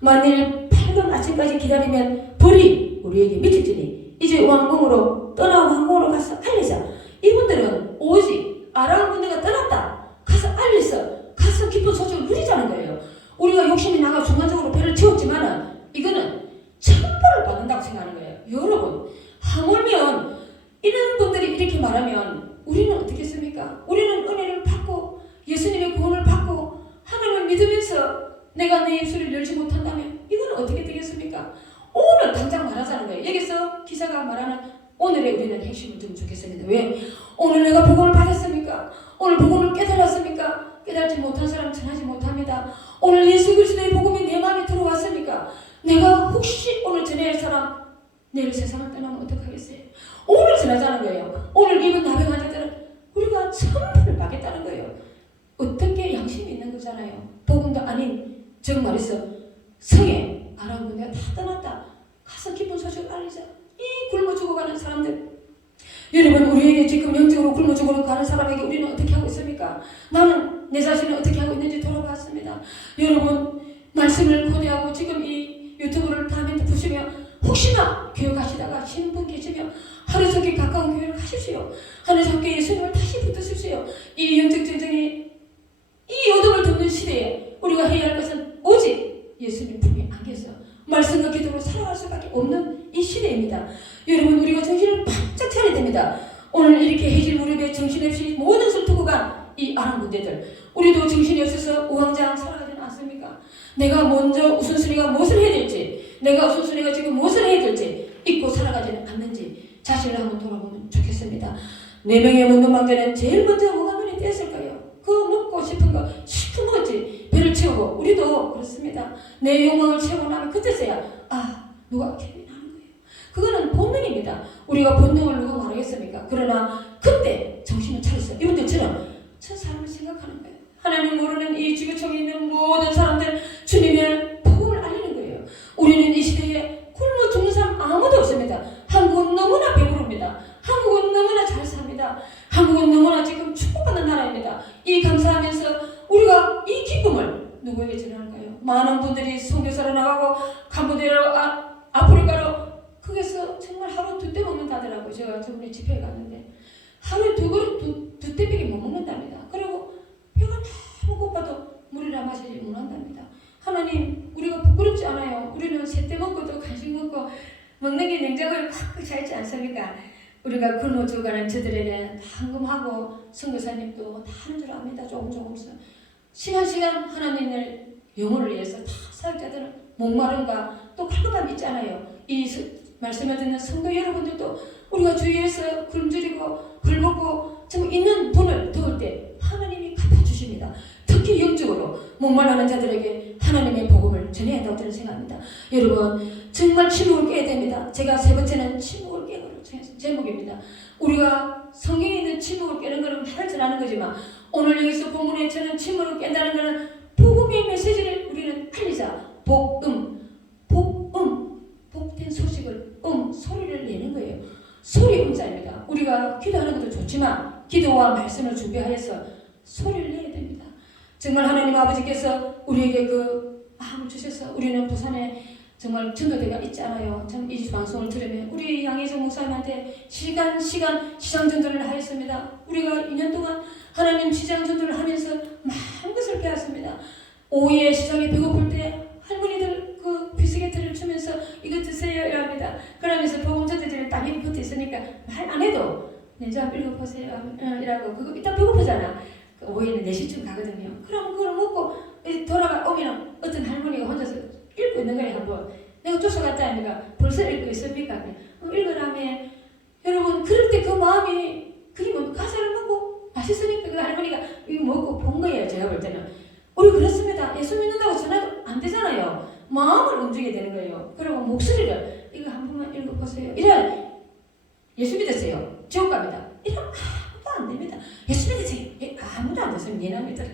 만일 밝은 아침까지 기다리면 벌이 우리에게 미칠지니 이제 왕궁으로 왕궁으로 가서 알리자. 이분들은 오직 아람 군대가 떠났다. 가서 알리서 가서 기쁜 소식을 누리자는 거예요. 우리가 욕심이 나가 중간적으로 배를 채웠지만은 이거는 천벌을 받는다고 생각하는 거예요. 여러분 하물며 이런 분들이 이렇게 말하면 우리는 어떻게 했습니까? 우리는 은혜를 받고 예수님의 구원을 받고 하나님을 믿으면서 내가 내 입술을 열지 못한다면 이건 어떻게 되겠습니까? 오늘 당장 말하자는 거예요. 여기서 기사가 말하는 오늘의 우리는 핵심을 좀 좋겠습니다. 왜? 오늘 내가 복음을 받았습니까? 오늘 복음을 깨달았습니까? 깨달지 못한 사람 전하지 못합니다. 오늘 예수 그리스도의 복음이 내 마음에 들어왔습니까? 내가 혹시 오늘 전해야 할 사람 내일 세상을 떠나면 어떡하겠어요? 오늘 전하자는 거예요. 오늘 입은 나병 환자들은 우리가 천벌을 받겠다는 거예요. 어떻게 양심이 있는 거잖아요. 복음도 아닌 즉 말해서 성에 아람 군대가 다 떠났다. 가서 기쁜 소식을 알리자. 이 굶어 죽어가는 사람들 여러분 우리에게 지금 영적으로 굶어 죽어가는 사람에게 우리는 어떻게 하고 있습니까? 나는 내 자신을 어떻게 하고 있는지 돌아봤습니다. 여러분 말씀을 고대하고 지금 이 유튜브를 다음에 보시면 혹시나 교회 가시다가 쉬는 분 계시면 하루속에 가까운 교회를 가십시오. 하루속에 예수님을 다시 붙드십시오. 이 영적 전쟁이 이 어둠을 덮는 시대에 우리가 해야 할 것은 오직 예수님 품에 안겨서 말씀과 기도로 살아갈 수밖에 없는 이 시대입니다. 여러분 우리가 정신을 바짝 차려야 됩니다. 오늘 이렇게 해질 무렵에 정신없이 모든 것을 두고 간 이 아람 군대들 우리도 정신이 없어서 우왕좌왕 살아가지는 않습니까? 내가 먼저 우선순위가 무엇을 해야 될지 내가 우선순위가 지금 무엇을 해야 될지 잊고 살아가지는 않는지 자신을 한번 돌아보면 좋겠습니다. 4명의 문둥방자는 제일 먼저 뭐가 눈에 띄었을까요? 그 먹고 싶은 거 시큼 먹었지. 배를 채우고 우리도 그렇습니다. 내 욕망을 채우고 나면 그때서야 누가 기분이 나는 거예요. 그거는 본능입니다. 우리가 본능을 누가 말하겠습니까? 그러나 그때 정신을 차렸어요. 이분들처럼 저 사람을 생각하는 거예요. 하나님 모르는 이 지구촌에 있는 모든 사람들 주님의 복음을 알리는 거예요. 우리는 이 시대에 굶어 죽는 사람 아무도 없습니다. 한국은 너무나 배부릅니다. 한국은 너무나 잘 삽니다. 한국은 너무나 지금 축복받는 나라입니다. 이 감사하면서 우리가 이 기쁨을 누구에게 전할까요? 많은 분들이 선교사로 나가고 캄보디아로 아프리카로 거기서 정말 하루 2때 먹는다더라고요. 제가 저번에 집회에 갔는데 하루에 2때밖에 못 먹는답니다. 그리고 배가 너무 고파도 물이나 마시지 못한답니다. 하나님 우리가 부끄럽지 않아요. 우리는 3때 먹고도 간식 먹고 먹는 게 냉장고에 꽉 차있지 않습니까? 우리가 굶어 죽어가는 저들에게 황금하고 선교사님도 다 하는 줄 압니다. 조금씩 시간 하나님을 영혼을 위해서 다 사역자들은 목마름과 또 갈급함이 있잖아요. 이 말씀을 듣는 성도 여러분들도 우리가 주위에서 굶주리고 헐벗고 좀 있는 분을 도울 때 하나님이 갚아주십니다. 특히 영적으로 목말라는 자들에게 하나님의 복음을 전해야 한다고 저는 생각합니다. 여러분 정말 침묵을 깨야 됩니다. 제가 3번째는 침묵을 깨는 제목입니다. 우리가 성경에 있는 침묵을 깨는 것은 말을 전하는 거지만 오늘 여기서 본문에 저는 침묵을 깬다는 것은 복음의 메시지를 우리는 알리자. 복된 소식을 소리를 내는 거예요. 소리 음자입니다. 우리가 기도하는 것도 좋지만 기도와 말씀을 준비하여서 소리를 내야 됩니다. 정말 하나님 아버지께서 우리에게 그 마음을 주셔서 우리는 부산에 정말 전도대가 있지 않아요. 참 이 방송을 들으면 우리 양혜정 목사님한테 시간 시장 전도를 하였습니다. 우리가 2년 동안 하나님 시장 전도를 하면서 많은 것을 배웠습니다. 오후에 시장에 배고플 때 할머니들 그 비스켓을 주면서 이거 드세요. 읽어보세요 이랍니다. 그러면서 복음 전체적으로 딱 이렇게 붙어 있으니까 말 안 해도 네, 좀 읽어보세요 이라고 그거 이따 배고프잖아. 그 오후에는 4시쯤 가거든요. 그럼 그걸 먹고 돌아오면 어떤 할머니가 혼자서 읽고 있는 거예요. 한번 내가 쫓아갔다 하니까 벌써 읽고 있습니까? 읽으라며. 여러분 그럴 때 그 마음이 그게 뭐 과자를 먹고 맛있으니까 그 할머니가 이거 먹고 본 거예요. 제가 볼 때는 우리 그렇습니다. 예수 믿는다고 전화도 안 되잖아요. 마음을 움직이게 되는 거예요. 그리고 목소리를 이거 한 번만 읽어보세요. 이래 예수 믿으세요. 지옥 갑니다. 이러면 아무도 안 됩니다. 예수 믿으세요. 아무도 안 되세요. 미안합니다.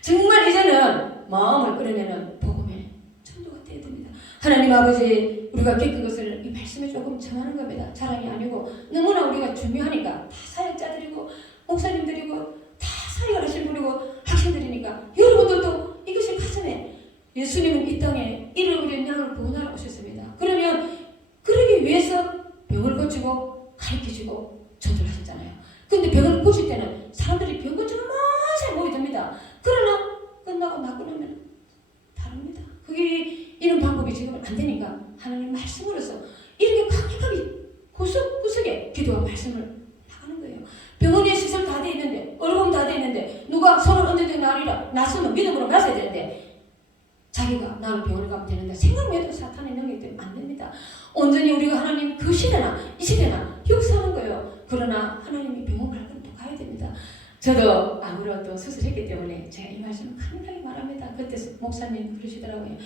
정말 이제는 마음을 끌어내는 복음의 전도가 되어야 됩니다. 하나님 아버지 우리가 겪은 것을 이 말씀에 조금 전하는 겁니다. 자랑이 아니고 너무나 우리가 중요하니까 다 사역자들이고 목사님들이고 다 사역을 하실 분이고 학생들이니까 여러분들도 이것이 가슴에 예수님은 이 땅에 잃어버린 양을 구원하러 오셨습니다. 그러면 그러기 위해서 병을 고치고 가르쳐주고 전도를 하셨잖아요. 근데 병을 고칠 때는 사람들이 병 고치고 많이 모이듭니다. 그러나 끝나고 나고 나면 다릅니다. 그게 이런 방법이 지금은 안 되니까 하나님 말씀으로서 이렇게 강력하게 구석구석에 기도와 말씀을 나가는 거예요. 병원에 시설 다 돼 있는데 얼음 다 돼 있는데 누가 손을 얹어도 나리라 났으면 믿음으로 가셔야 되는데 자기가 나는 병원에 가면 되는데 생각해도 사탄의 능력이 때문에 안 됩니다. 온전히 우리가 하나님 그 시대나 이 시대나 역사하는 거예요. 그러나 하나님이 병원 갈 건 또 가야 됩니다. 저도 아무래도 수술했기 때문에 제가 이 말씀을 강하게 말합니다. 그때 목사님 그러시더라고요.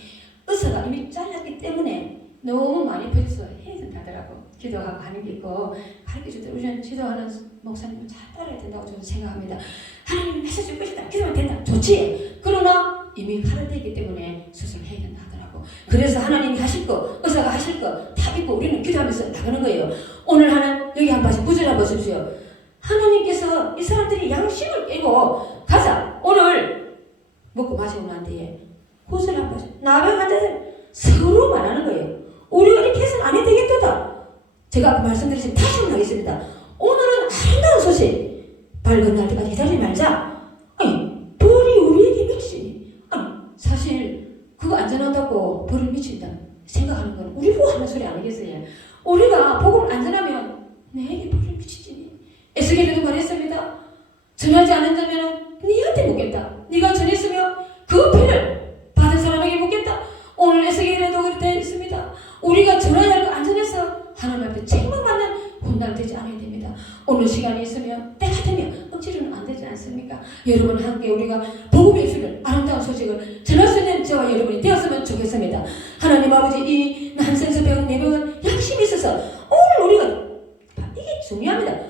의사가 이미 잘랐기 때문에 너무 많이 퍼져서 해야 된다더라고. 기도하고 하는 게 있고 가르쳐주더라고요. 우리는 지도하는 목사님은 잘 따라야 된다고 저는 생각합니다. 하나님 하셔줄 것이다. 기도하면 된다. 좋지. 그러나 이미 칼을 대기 때문에 수술해야 된다 하더라고. 그래서 하나님이 하실 거, 의사가 하실 거 다 있고 우리는 기도하면서 나가는 거예요. 오늘 하는 여기 한 번씩 구절 한번 보십시오. 하나님께서 이 사람들이 양심을 깨고 가자. 오늘 먹고 마시고 난 뒤에 구절 한 번씩 나병 환자들 서로 말하는 거예요. 우리가 이렇게 해서는 안 해도 되겠다. 제가 아까 말씀드렸지만 다시 한번 하겠습니다. 오늘은 아름다운 소식 밝은 날 때까지 기다리지 말자. 아니 벌이 우리에게 미치니 아니 사실 그거 안 전한다고 벌을 미친다 생각하는 건 우리 보고 하는 소리 아니겠어요? 우리가 복음을 안 전하면 내게 벌을 미치지. 에스겔에도 말했습니다. 전하지 않는다면 네한테 묻겠다. 네가 전했으면 그 피를 받은 사람에게 묻겠다. 오늘 에스겔에도 그렇게 있습니다. 우리가 전해야 할 거 안 전해서 하나님 앞에 책망받는 혼날 되지 않아야 됩니다. 오늘 시간이 있으면 때가 되면 억지로는 안 되지 않습니까? 여러분 함께 우리가 복음의 주를 아름다운 소식을 전할 수 있는 저와 여러분이 되었으면 좋겠습니다. 하나님 아버지 이 난센스 병 내병은 양심이 있어서 오늘 우리가 이게 중요합니다.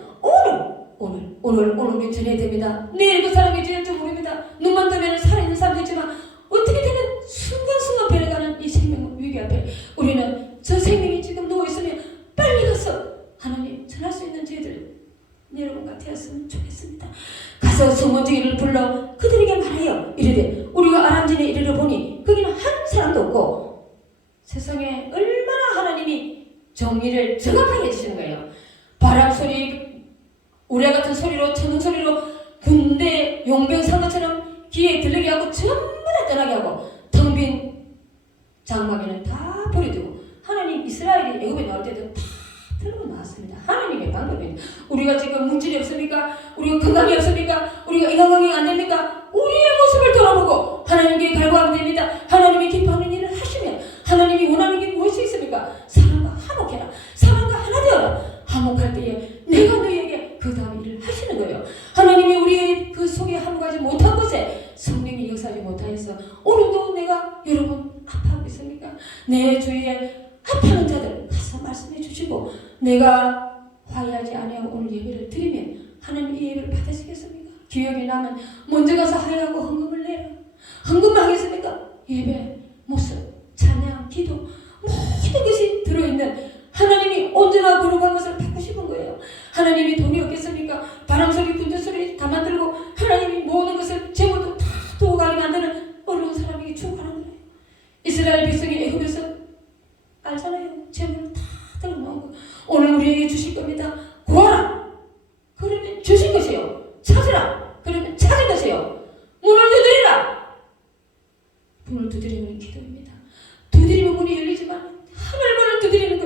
오늘 우리 전해야 됩니다. 내일 그 사람이 될지 모릅니다. 눈만 뜨면 살아있는 사람도 있지만 어떻게 되는 순간순간 변해가는 이 생명 위기 앞에 우리는 저 생명이 지금 누워있으면 빨리 가서 하나님 전할 수 있는 저희들 여러분과 되었으면 좋겠습니다. 가서 소문지기를 불러 그들에게 말하여 이르되 우리가 아람진에 이르러 보니 거기는 한 사람도 없고 세상에 얼마나 하나님이 정의를 정확하게 해주시는 거예요. 바람 소리 우레 같은 소리로 천둥 소리로 군대 용병 상거처럼 귀에 들리게 하고 전부 다 떠나게 하고 텅 빈 장막에는 다 버려두고 하나님 이스라엘이 애굽에 나올 때도 다 들고 나왔습니다. 하나님의 방법입니다. 우리가 지금 문질이 없습니까? 우리가 건강이 없습니까? 우리가 인간관계가 안 됩니까? 우리의 모습을 돌아보고 하나님께 갈구하면 됩니다. 하나님이 기뻐하는 일을 하시면 하나님이 원하는 게 무엇이 있습니까? 사랑과 화목해라. 사랑과 하나 되어라. 화목할 때에 내가 너희에게 그 다음 일을 하시는 거예요. 하나님이 우리의 그 속에 화목하지 못한 곳에 성령이 역사하지 못하여서 오늘도 내가 여러분 아파하고 있습니까? 내 주위에 아파하는 자들 가서 말씀해 주시고 내가 화해하지 아니하고 오늘 예배를 드리면 하나님 이 예배를 받으시겠습니까? 기억이 나면 먼저 가서 화해하고 헌금을 내라. 헌금을 하겠습니까? 예배, 모습, 찬양, 기도 모든 것이 들어있는 하나님이 언제나 거룩한 것을 받고 싶은 거예요. 하나님이 돈이 없겠습니까? 바람소리, 군대소리 다 만들고 하나님이 모든 것을 재물도 다 두고 가게 만드는 어려운 사람에게 축복하는 거예요. 이스라엘 백성이 애굽에서 알잖아요. 재물을 다 들어놓은 거. 오늘 우리에게 주실 겁니다. 구하라. 그러면 주실 것이요. 찾으라. 그러면 찾을 것이요. 문을 두드리라. 문을 두드리면 기도입니다. 두드리면 문이 열리지만 하늘문을 두드리는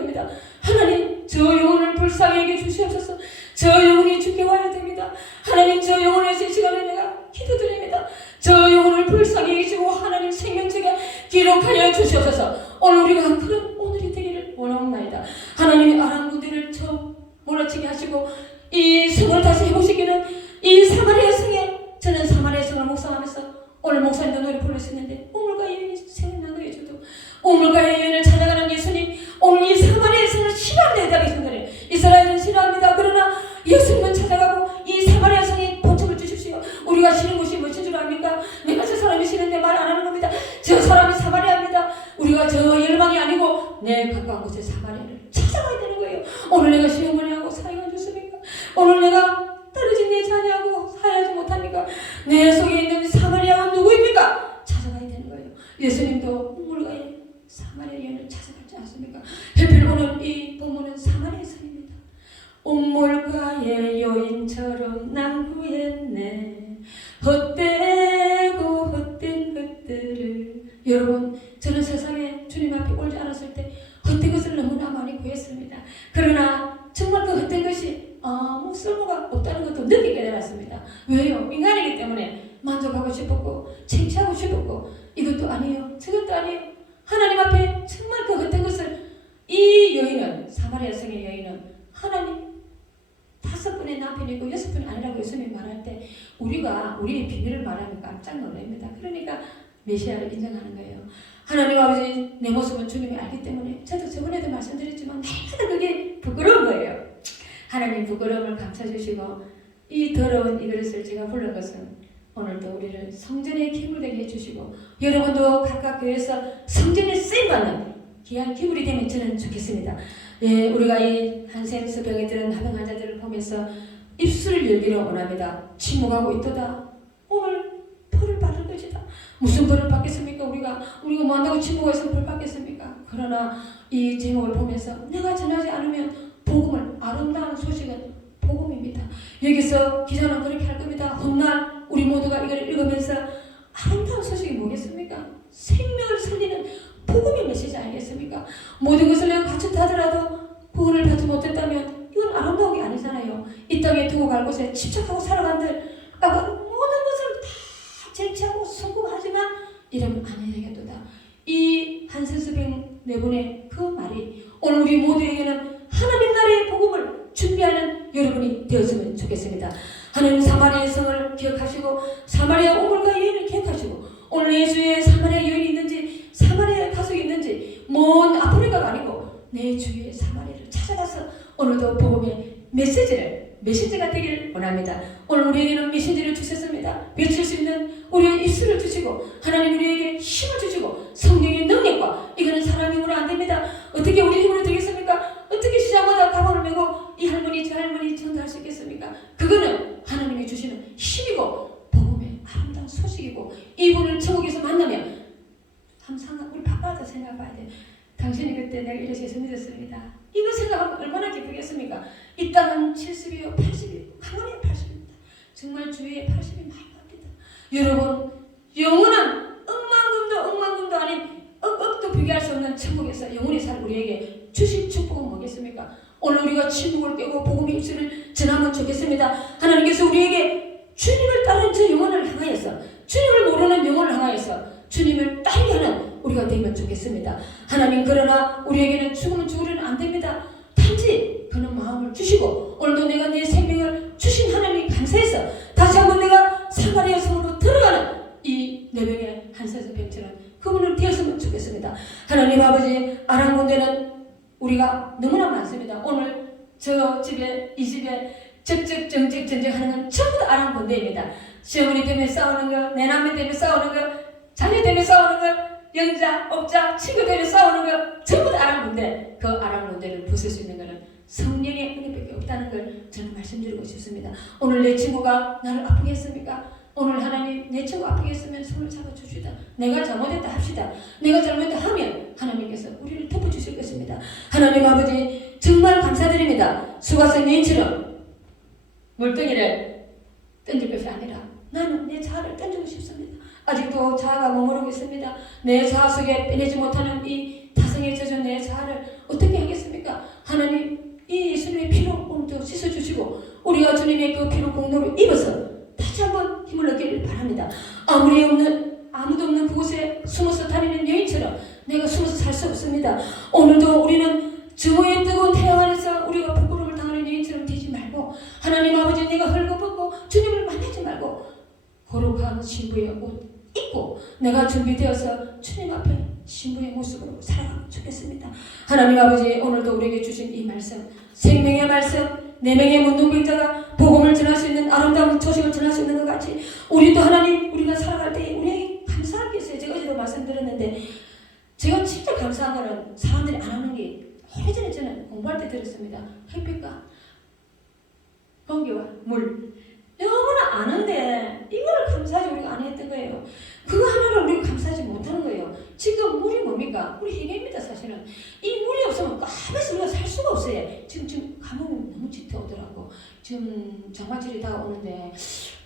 하게 주시옵소서. 저 영혼이 주께 와야 됩니다. 하나님 저 영혼에서 이 시간에 내가 기도드립니다. 저 영혼을 불쌍히 여기시고 하나님 생명책에 기록하여 주시옵소서. 오늘 우리가 그런 오늘이 되기를 원하옵나이다. 하나님이 아람 군대를 저 몰아치게 하시고 이 성을 다시 회복시키는 이 사마리아 성에 저는 사마리아 성을 묵상하면서 오늘 목사님도 노래 불렀었는데 우물과 여인이 생각난 거예요. 저도 우물과 여인을 찾아가는 예수님, 오늘 이 사마리아 성을 싫어하는 대답이 있습니다. 이스라엘은 싫어합니다. 그러나 예수님은 찾아가고 이 사마리아 성에 본척을 주십시오. 우리가 싫은 곳이 무엇인 줄 압니까? 내가 저 사람이 싫은데 말 안 하는 겁니다. 저 사람이 사마리아입니다. 우리가 저 열방이 아니고 내 가까운 곳에 사마리아를 찾아가야 되는 거예요. 오늘 내가 시어머니하고 사이가 좋습니까? 오늘 내가 떨어진 내 자녀하고 사야지 못합니까? 내 속에 있는 사마리아가 누구입니까? 찾아가야 되는 거예요. 예수님도 우물가에 사마리아 여인을 찾아갔지 않습니까? 하필 오늘 이 본문은 사마리아 성입니다. 우물가의 여인처럼 난 구했네 헛되고 헛된 것들을. 여러분, 저는 세상에 주님 앞에 올지 않았을 때 헛된 것을 너무나 많이 구했습니다. 그러나 정말 그 헛된 것이 아무 쓸모가 없다는 것도 느끼게 되었습니다. 왜요? 인간이기 때문에 만족하고 싶었고 칭찬하고 싶었고 이것도 아니에요. 저것도 아니에요. 하나님 앞에 정말 그 헛된 것을 이 여인은, 사마리아 성의 여인은 하나님 5분의 남편이고 6분이 아니라고 예수님이 말할 때 우리가 우리의 비밀을 말하면 깜짝 놀랍니다. 그러니까 메시아를 인정하는 거예요. 하나님 아버지, 내 모습은 주님이 알기 때문에 저도 저번에도 말씀드렸지만 내가 그게 부끄러운 거예요. 하나님 부끄러움을 감춰주시고 이 더러운 이 그릇을 제가 부른 것은 오늘도 우리를 성전에 기물되게 해주시고 여러분도 각각 교회에서 성전에 쓰임받는 귀한 기물이 되면 저는 좋겠습니다. 예, 우리가 이 한센스 병에 드는 합병 환자들을 보면서 입술을 열기를 원합니다. 침묵하고 있도다. 오늘 벌을 받을 것이다. 무슨 벌을 받겠습니까? 우리가 뭐 한다고 침묵해서 벌 받겠습니까? 그러나 이 제목을 보면서 내가 전하지 않으면 복음을, 아름다운 소식은 복음입니다. 여기서 기자는 그렇게 할 겁니다. 훗날 우리 모두가 이걸 읽으면서 아름다운 소식이 뭐겠습니까? 생명을 살리는 복음의 메시지 아니겠습니까? 모든 것을 내가 갖춘다 하더라도 구원을 받지 못했다면 이건 아름다운 게 아니잖아요. 이 땅에 두고 갈 곳에 집착하고 살아간들 모든 것을 다 쟁취하고 성공하지만 이러면 안 되겠도다. 이 한센스병 네 분의 그 말이 오늘 우리 모두에게는 하나님 나라의 복음을 준비하는 여러분이 되었으면 좋겠습니다. 하나님 사마리아 성을 기억하시고 사마리아 우물가 여인을 기억하시고 오늘 예수의 사마리아 여인이 있는지 사마리아 가족이 있는지 먼 아프리카가 아니고 내 주위의 사마리아를 찾아가서 오늘도 복음의 메시지가 되기를 원합니다. 오늘 우리에게는 메시지를 주셨습니다. 외칠 수 있는 우리의 입술을 주시고 하나님 우리에게 힘을 주시고 성령의 능력과 이거는 사람 힘으로 안 됩니다. 어떻게 우리 힘으로 되겠습니까? 어떻게 시장마다 가방을 메고 이 할머니 저 할머니 전달할 수 있겠습니까? 그거는 하나님이 주시는 힘이고 복음의 아름다운 소식이고 이분을 천국에서 만나면 항상 우리 바빠서 생각해봐야 돼. 당신이 그때 내가 이래서 예수 믿었습니다. 이거 생각하면 얼마나 기쁘겠습니까? 이 땅은 70이요 80이요 강원이 80입니다. 정말 주위에 80이 많이 갑니다. 여러분 영원한 억만금도 아닌 억도 비교할 수 없는 천국에서 영원히 살 우리에게 주신 축복은 뭐겠습니까? 오늘 우리가 침묵을 깨고 복음의 입술을 전하면 좋겠습니다. 하나님께서 우리에게 주님을 따르는 저 영혼을 향하여서 주님을 모르는 영혼을 향하여서 주님을 따르게 하는 우리가 되면 좋겠습니다. 하나님 그러나 우리에게는 죽으면 죽으려는 안 됩니다. 단지 그는 마음을 주시고 오늘도 내가 내 생명을 주신 하나님 감사해서 다시 한번 내가 사마리아 성으로 들어가는 이 내병의 한센스 병처럼 그분을 되었으면 좋겠습니다. 하나님 아버지 아람 군대는 우리가 너무나 많습니다. 오늘 저 집에 이 집에 적적 정적 전쟁하는 건 전부 다 아람 군대입니다. 시어머니 때문에 싸우는 거, 내 남편 때문에 싸우는 거, 자녀 때문에 싸우는 거, 영자, 업자, 친구 때문에 싸우는 거 전부 다 아람 군대. 그 아람 군대를 부술 수 있는 것은 성령의 은혜밖에 없다는 걸 저는 말씀드리고 싶습니다. 오늘 내 친구가 나를 아프게 했습니까? 오늘 하나님 내 친구 아프게 했으면 손을 잡아주시다. 내가 잘못했다 합시다. 내가 잘못했다 하면 하나님께서 우리를 덮어주실 것입니다. 하나님 아버지 정말 감사드립니다. 수가성 여인처럼 물덩이를 던질 것이 아니라 나는 내 자아를 던지고 싶습니다. 아직도 자아가 머무르고 있습니다. 내 자아 속에 빼내지 못하는 이 타성에 젖은 내 자아를 어떻게 하겠습니까? 하나님 이 예수님의 피로 오늘도 씻어주시고 우리가 주님의 그 피로 공로를 입어서 다시 한번 힘을 얻기를 바랍니다. 아무도 없는 그곳에 숨어서 다니는 여인처럼 내가 숨어서 살 수 없습니다. 오늘도 우리는 증오의 뜨거운 태양 아래서 우리가 부끄러움을 당하는 여인처럼 되지 말고 하나님 아버지 내가 헐거벗고 주님을 만나지 말고 거룩한 신부의 옷 입고 내가 준비되어서 주님 앞에 신부의 모습으로 살아가면 좋겠습니다. 하나님 아버지 오늘도 우리에게 주신 이 말씀 생명의 말씀 4명의 문둥병자가 복음을 전할 수 있는 아름다운 소식을 전할 수 있는 것 같이 우리도 하나님 우리가 살아갈 때 우리에게 감사할 게 있어요. 제가 어제도 말씀드렸는데 제가 진짜 감사한 거는 사람들이 안 하는 게 오래전에 저는 공부할 때 들었습니다. 햇빛과 공기와 물 너무나 아는데 이거를 감사하지 우리가 안 했던 거예요. 그거 하나를 우리가 감사하지 못하는 거예요. 지금 물이 뭡니까? 우리 해계입니다. 사실은 이 물이 없으면 까매서 우리가 살 수가 없어요. 지금 감흥이 너무 짙어오더라고. 지금 장마철이 다가오는데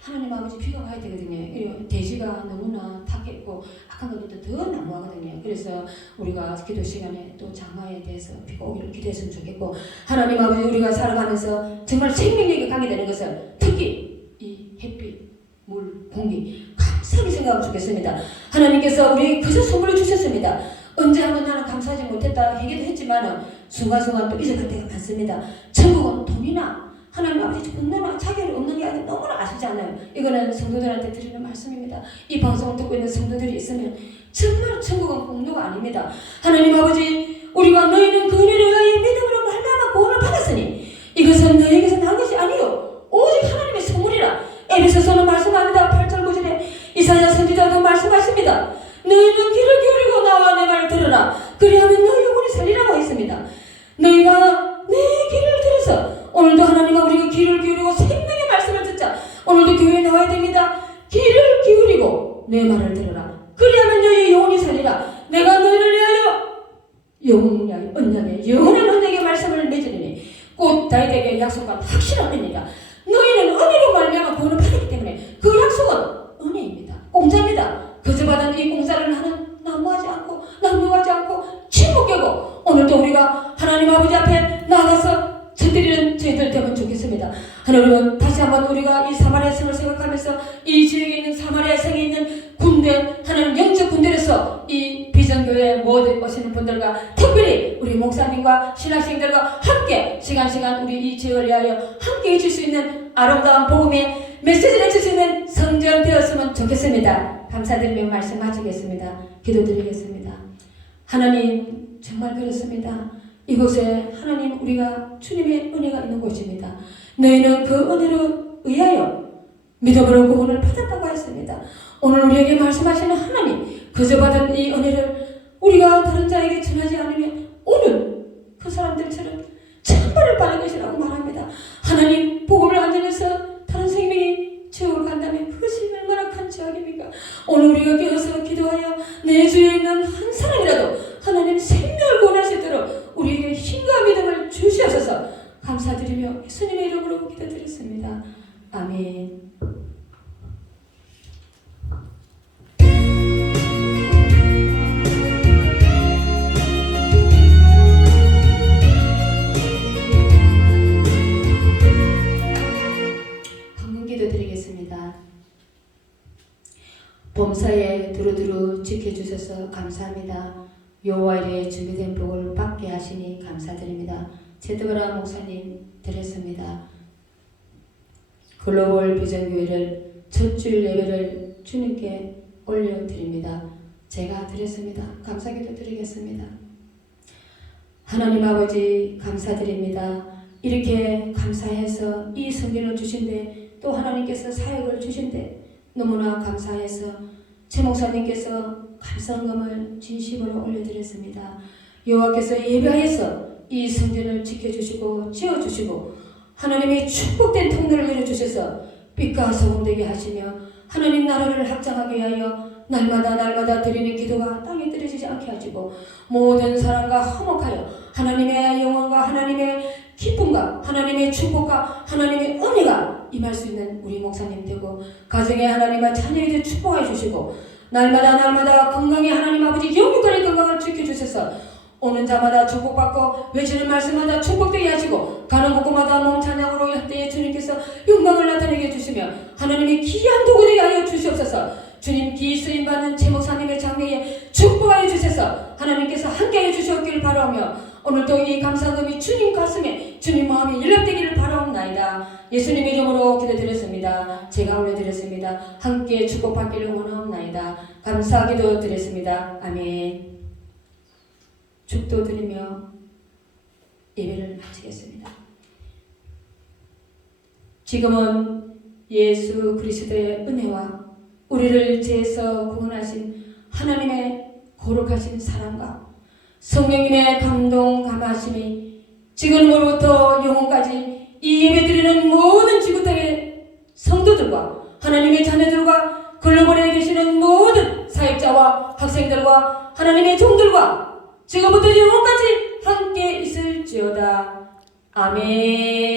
하나님 아버지 비가 와야 되거든요. 대지가 너무나 탁했고 악한 것보다 더 난무하거든요. 그래서 우리가 기도 시간에 또 장마에 대해서 비가 오기를 기도했으면 좋겠고 하나님 아버지 우리가 살아가면서 정말 생명력이 가게 되는 것을 특히 이 햇빛, 물, 공기 감사하게 생각하면 좋겠습니다. 하나님께서 우리 그저 선물을 주셨습니다. 언제 한번 나는 감사하지 못했다 얘기도 했지만 순간순간 또 잊어갈 때가 많습니다. 천국은 돈이나 하나님 아버지 분노나 차별이 없는 게 아니라 너무나 아시지 않아요. 이거는 성도들한테 드리는 말씀입니다. 이 방송을 듣고 있는 성도들이 있으면 정말 천국은 공로가 아닙니다. 하나님 아버지 우리가 너희는 그 은혜를 위하여 믿음으로 말미암아 구원을 받았으니 이것은 너희에게서 난 것이 아니요 오직 하나님의 선물이라. 에베소서는 말씀합니다. 8절 9절에 이사야 선지자도 말씀하십니다. 너희는 귀를 기울이고 나와 내 말을 들으라. 그리하면 너희 영혼이 살리라고 했습니다. 너희가 내 귀를 들어서 오늘도 하나님과 우리가 귀를 기울이고 생명의 말씀을 듣자. 오늘도 교회에 나와야 됩니다. 귀를 기울이고 내 말을 들으라. 그리하면 너희 영혼이 살리라. 내가 너희를 위하여 영원히 언약에 영원한 언약의 말씀을 맺으리니 곧 다윗에게 약속한 확실한 은혜라. 너희는 은혜로 말미암아 구원을 받았기 때문에 그 약속은 은혜입니다. 공짜입니다. 거저 받은 이 공짜를 나는 난무하지 않고 낭비하지 않고 침묵하고 오늘도 우리가 하나님 아버지 앞에 나가서 저드리는 저희들 되면 좋겠습니다. 하나님은 다시 한번 우리가 이 사마리아 성을 생각하면서 이 지역에 있는 사마리아 성에 있는 군대 하나님 영적 군대로서 이 비전교회 모두 오시는 분들과 특별히 우리 목사님과 신학생들과 함께 시간 우리 이 지역을 위하여 함께 해줄 수 있는 아름다운 복음의 메시지를 해줄 수 있는 성전 되었으면 좋겠습니다. 감사드리며 말씀 마치겠습니다. 기도드리겠습니다. 하나님 정말 그렇습니다. 이곳에 하나님 우리가 주님의 은혜가 있는 곳입니다. 너희는 그 은혜로 의하여 믿음으로 구원을 받았다고 했습니다. 오늘 우리에게 말씀하시는 하나님 그저 받은 이 은혜를 우리가 다른 자에게 전하지 않으면 오늘 그 사람들처럼 천벌을 받는 것이라고 말합니다. 하나님 복음을 안 전해서 다른 생명이 지옥을 간다면 그것이 얼마나 큰 죄악입니까? 오늘 우리가 깨어서 기도하여 내 주위에 있는 한 사람이라도 하나님 생명을 구원할 수 있도록 우리에게 힘과 믿음을 주시옵소서. 감사드리며 예수님의 이름으로 기도드렸습니다. 아멘. 헌금기도 드리겠습니다. 범사에 두루두루 지켜주셔서 감사합니다. 여호와의 준비된 복을 받게 하시니 감사드립니다. 제드바라 목사님 드렸습니다. 글로벌 비전교회를 첫 주일 예배를 주님께 올려드립니다. 제가 드렸습니다. 감사기도 드리겠습니다. 하나님 아버지 감사드립니다. 이렇게 감사해서 이 성경을 주신데 또 하나님께서 사역을 주신데 너무나 감사해서 최 목사님께서 감사금을 진심으로 올려드렸습니다. 여호와께서 예배하여서 이 성전을 지켜주시고 지어주시고 하나님의 축복된 통로를 열어주셔서 빛과 소금 되게 하시며 하나님 나라를 확장하게 하여 날마다 드리는 기도가 땅에 떨어지지 않게 하시고 모든 사람과 화목하여 하나님의 영원과 하나님의 기쁨과 하나님의 축복과 하나님의 은혜가 임할 수 있는 우리 목사님 되고 가정에 하나님과 자녀에게 축복해 주시고 날마다 건강에 하나님 아버지 영육간의 건강을 지켜주셔서 오는 자마다 축복받고 외치는 말씀마다 축복되게 하시고 가는 곳곳마다 몸 찬양으로 협대에 주님께서 영광을 나타내게 해주시며 하나님의 귀한 도구 되게 하여 주시옵소서. 주님 기 쓰임받는 최목사님의 장래에 축복하여 주셔서 하나님께서 함께하여 주시옵기를 바라오며 오늘도 이 감사금이 주님 가슴에 주님 마음에 연락되기를 바라옵나이다. 예수님의 이름으로 기도드렸습니다. 제가 올려드렸습니다. 함께 축복받기를 원하옵나이다. 감사하기도 드렸습니다. 아멘. 축도 드리며 예배를 마치겠습니다. 지금은 예수 그리스도의 은혜와 우리를 죄에서 구원하신 하나님의 거룩하신 사랑과 성령님의 감동 감하심이 지금으로부터 영원까지 이 예배 드리는 모든 지구땅의 성도들과 하나님의 자녀들과 글로벌에 계시는 모든 사역자와 학생들과 하나님의 종들과 지금부터 영원까지 함께 있을지어다. 아멘.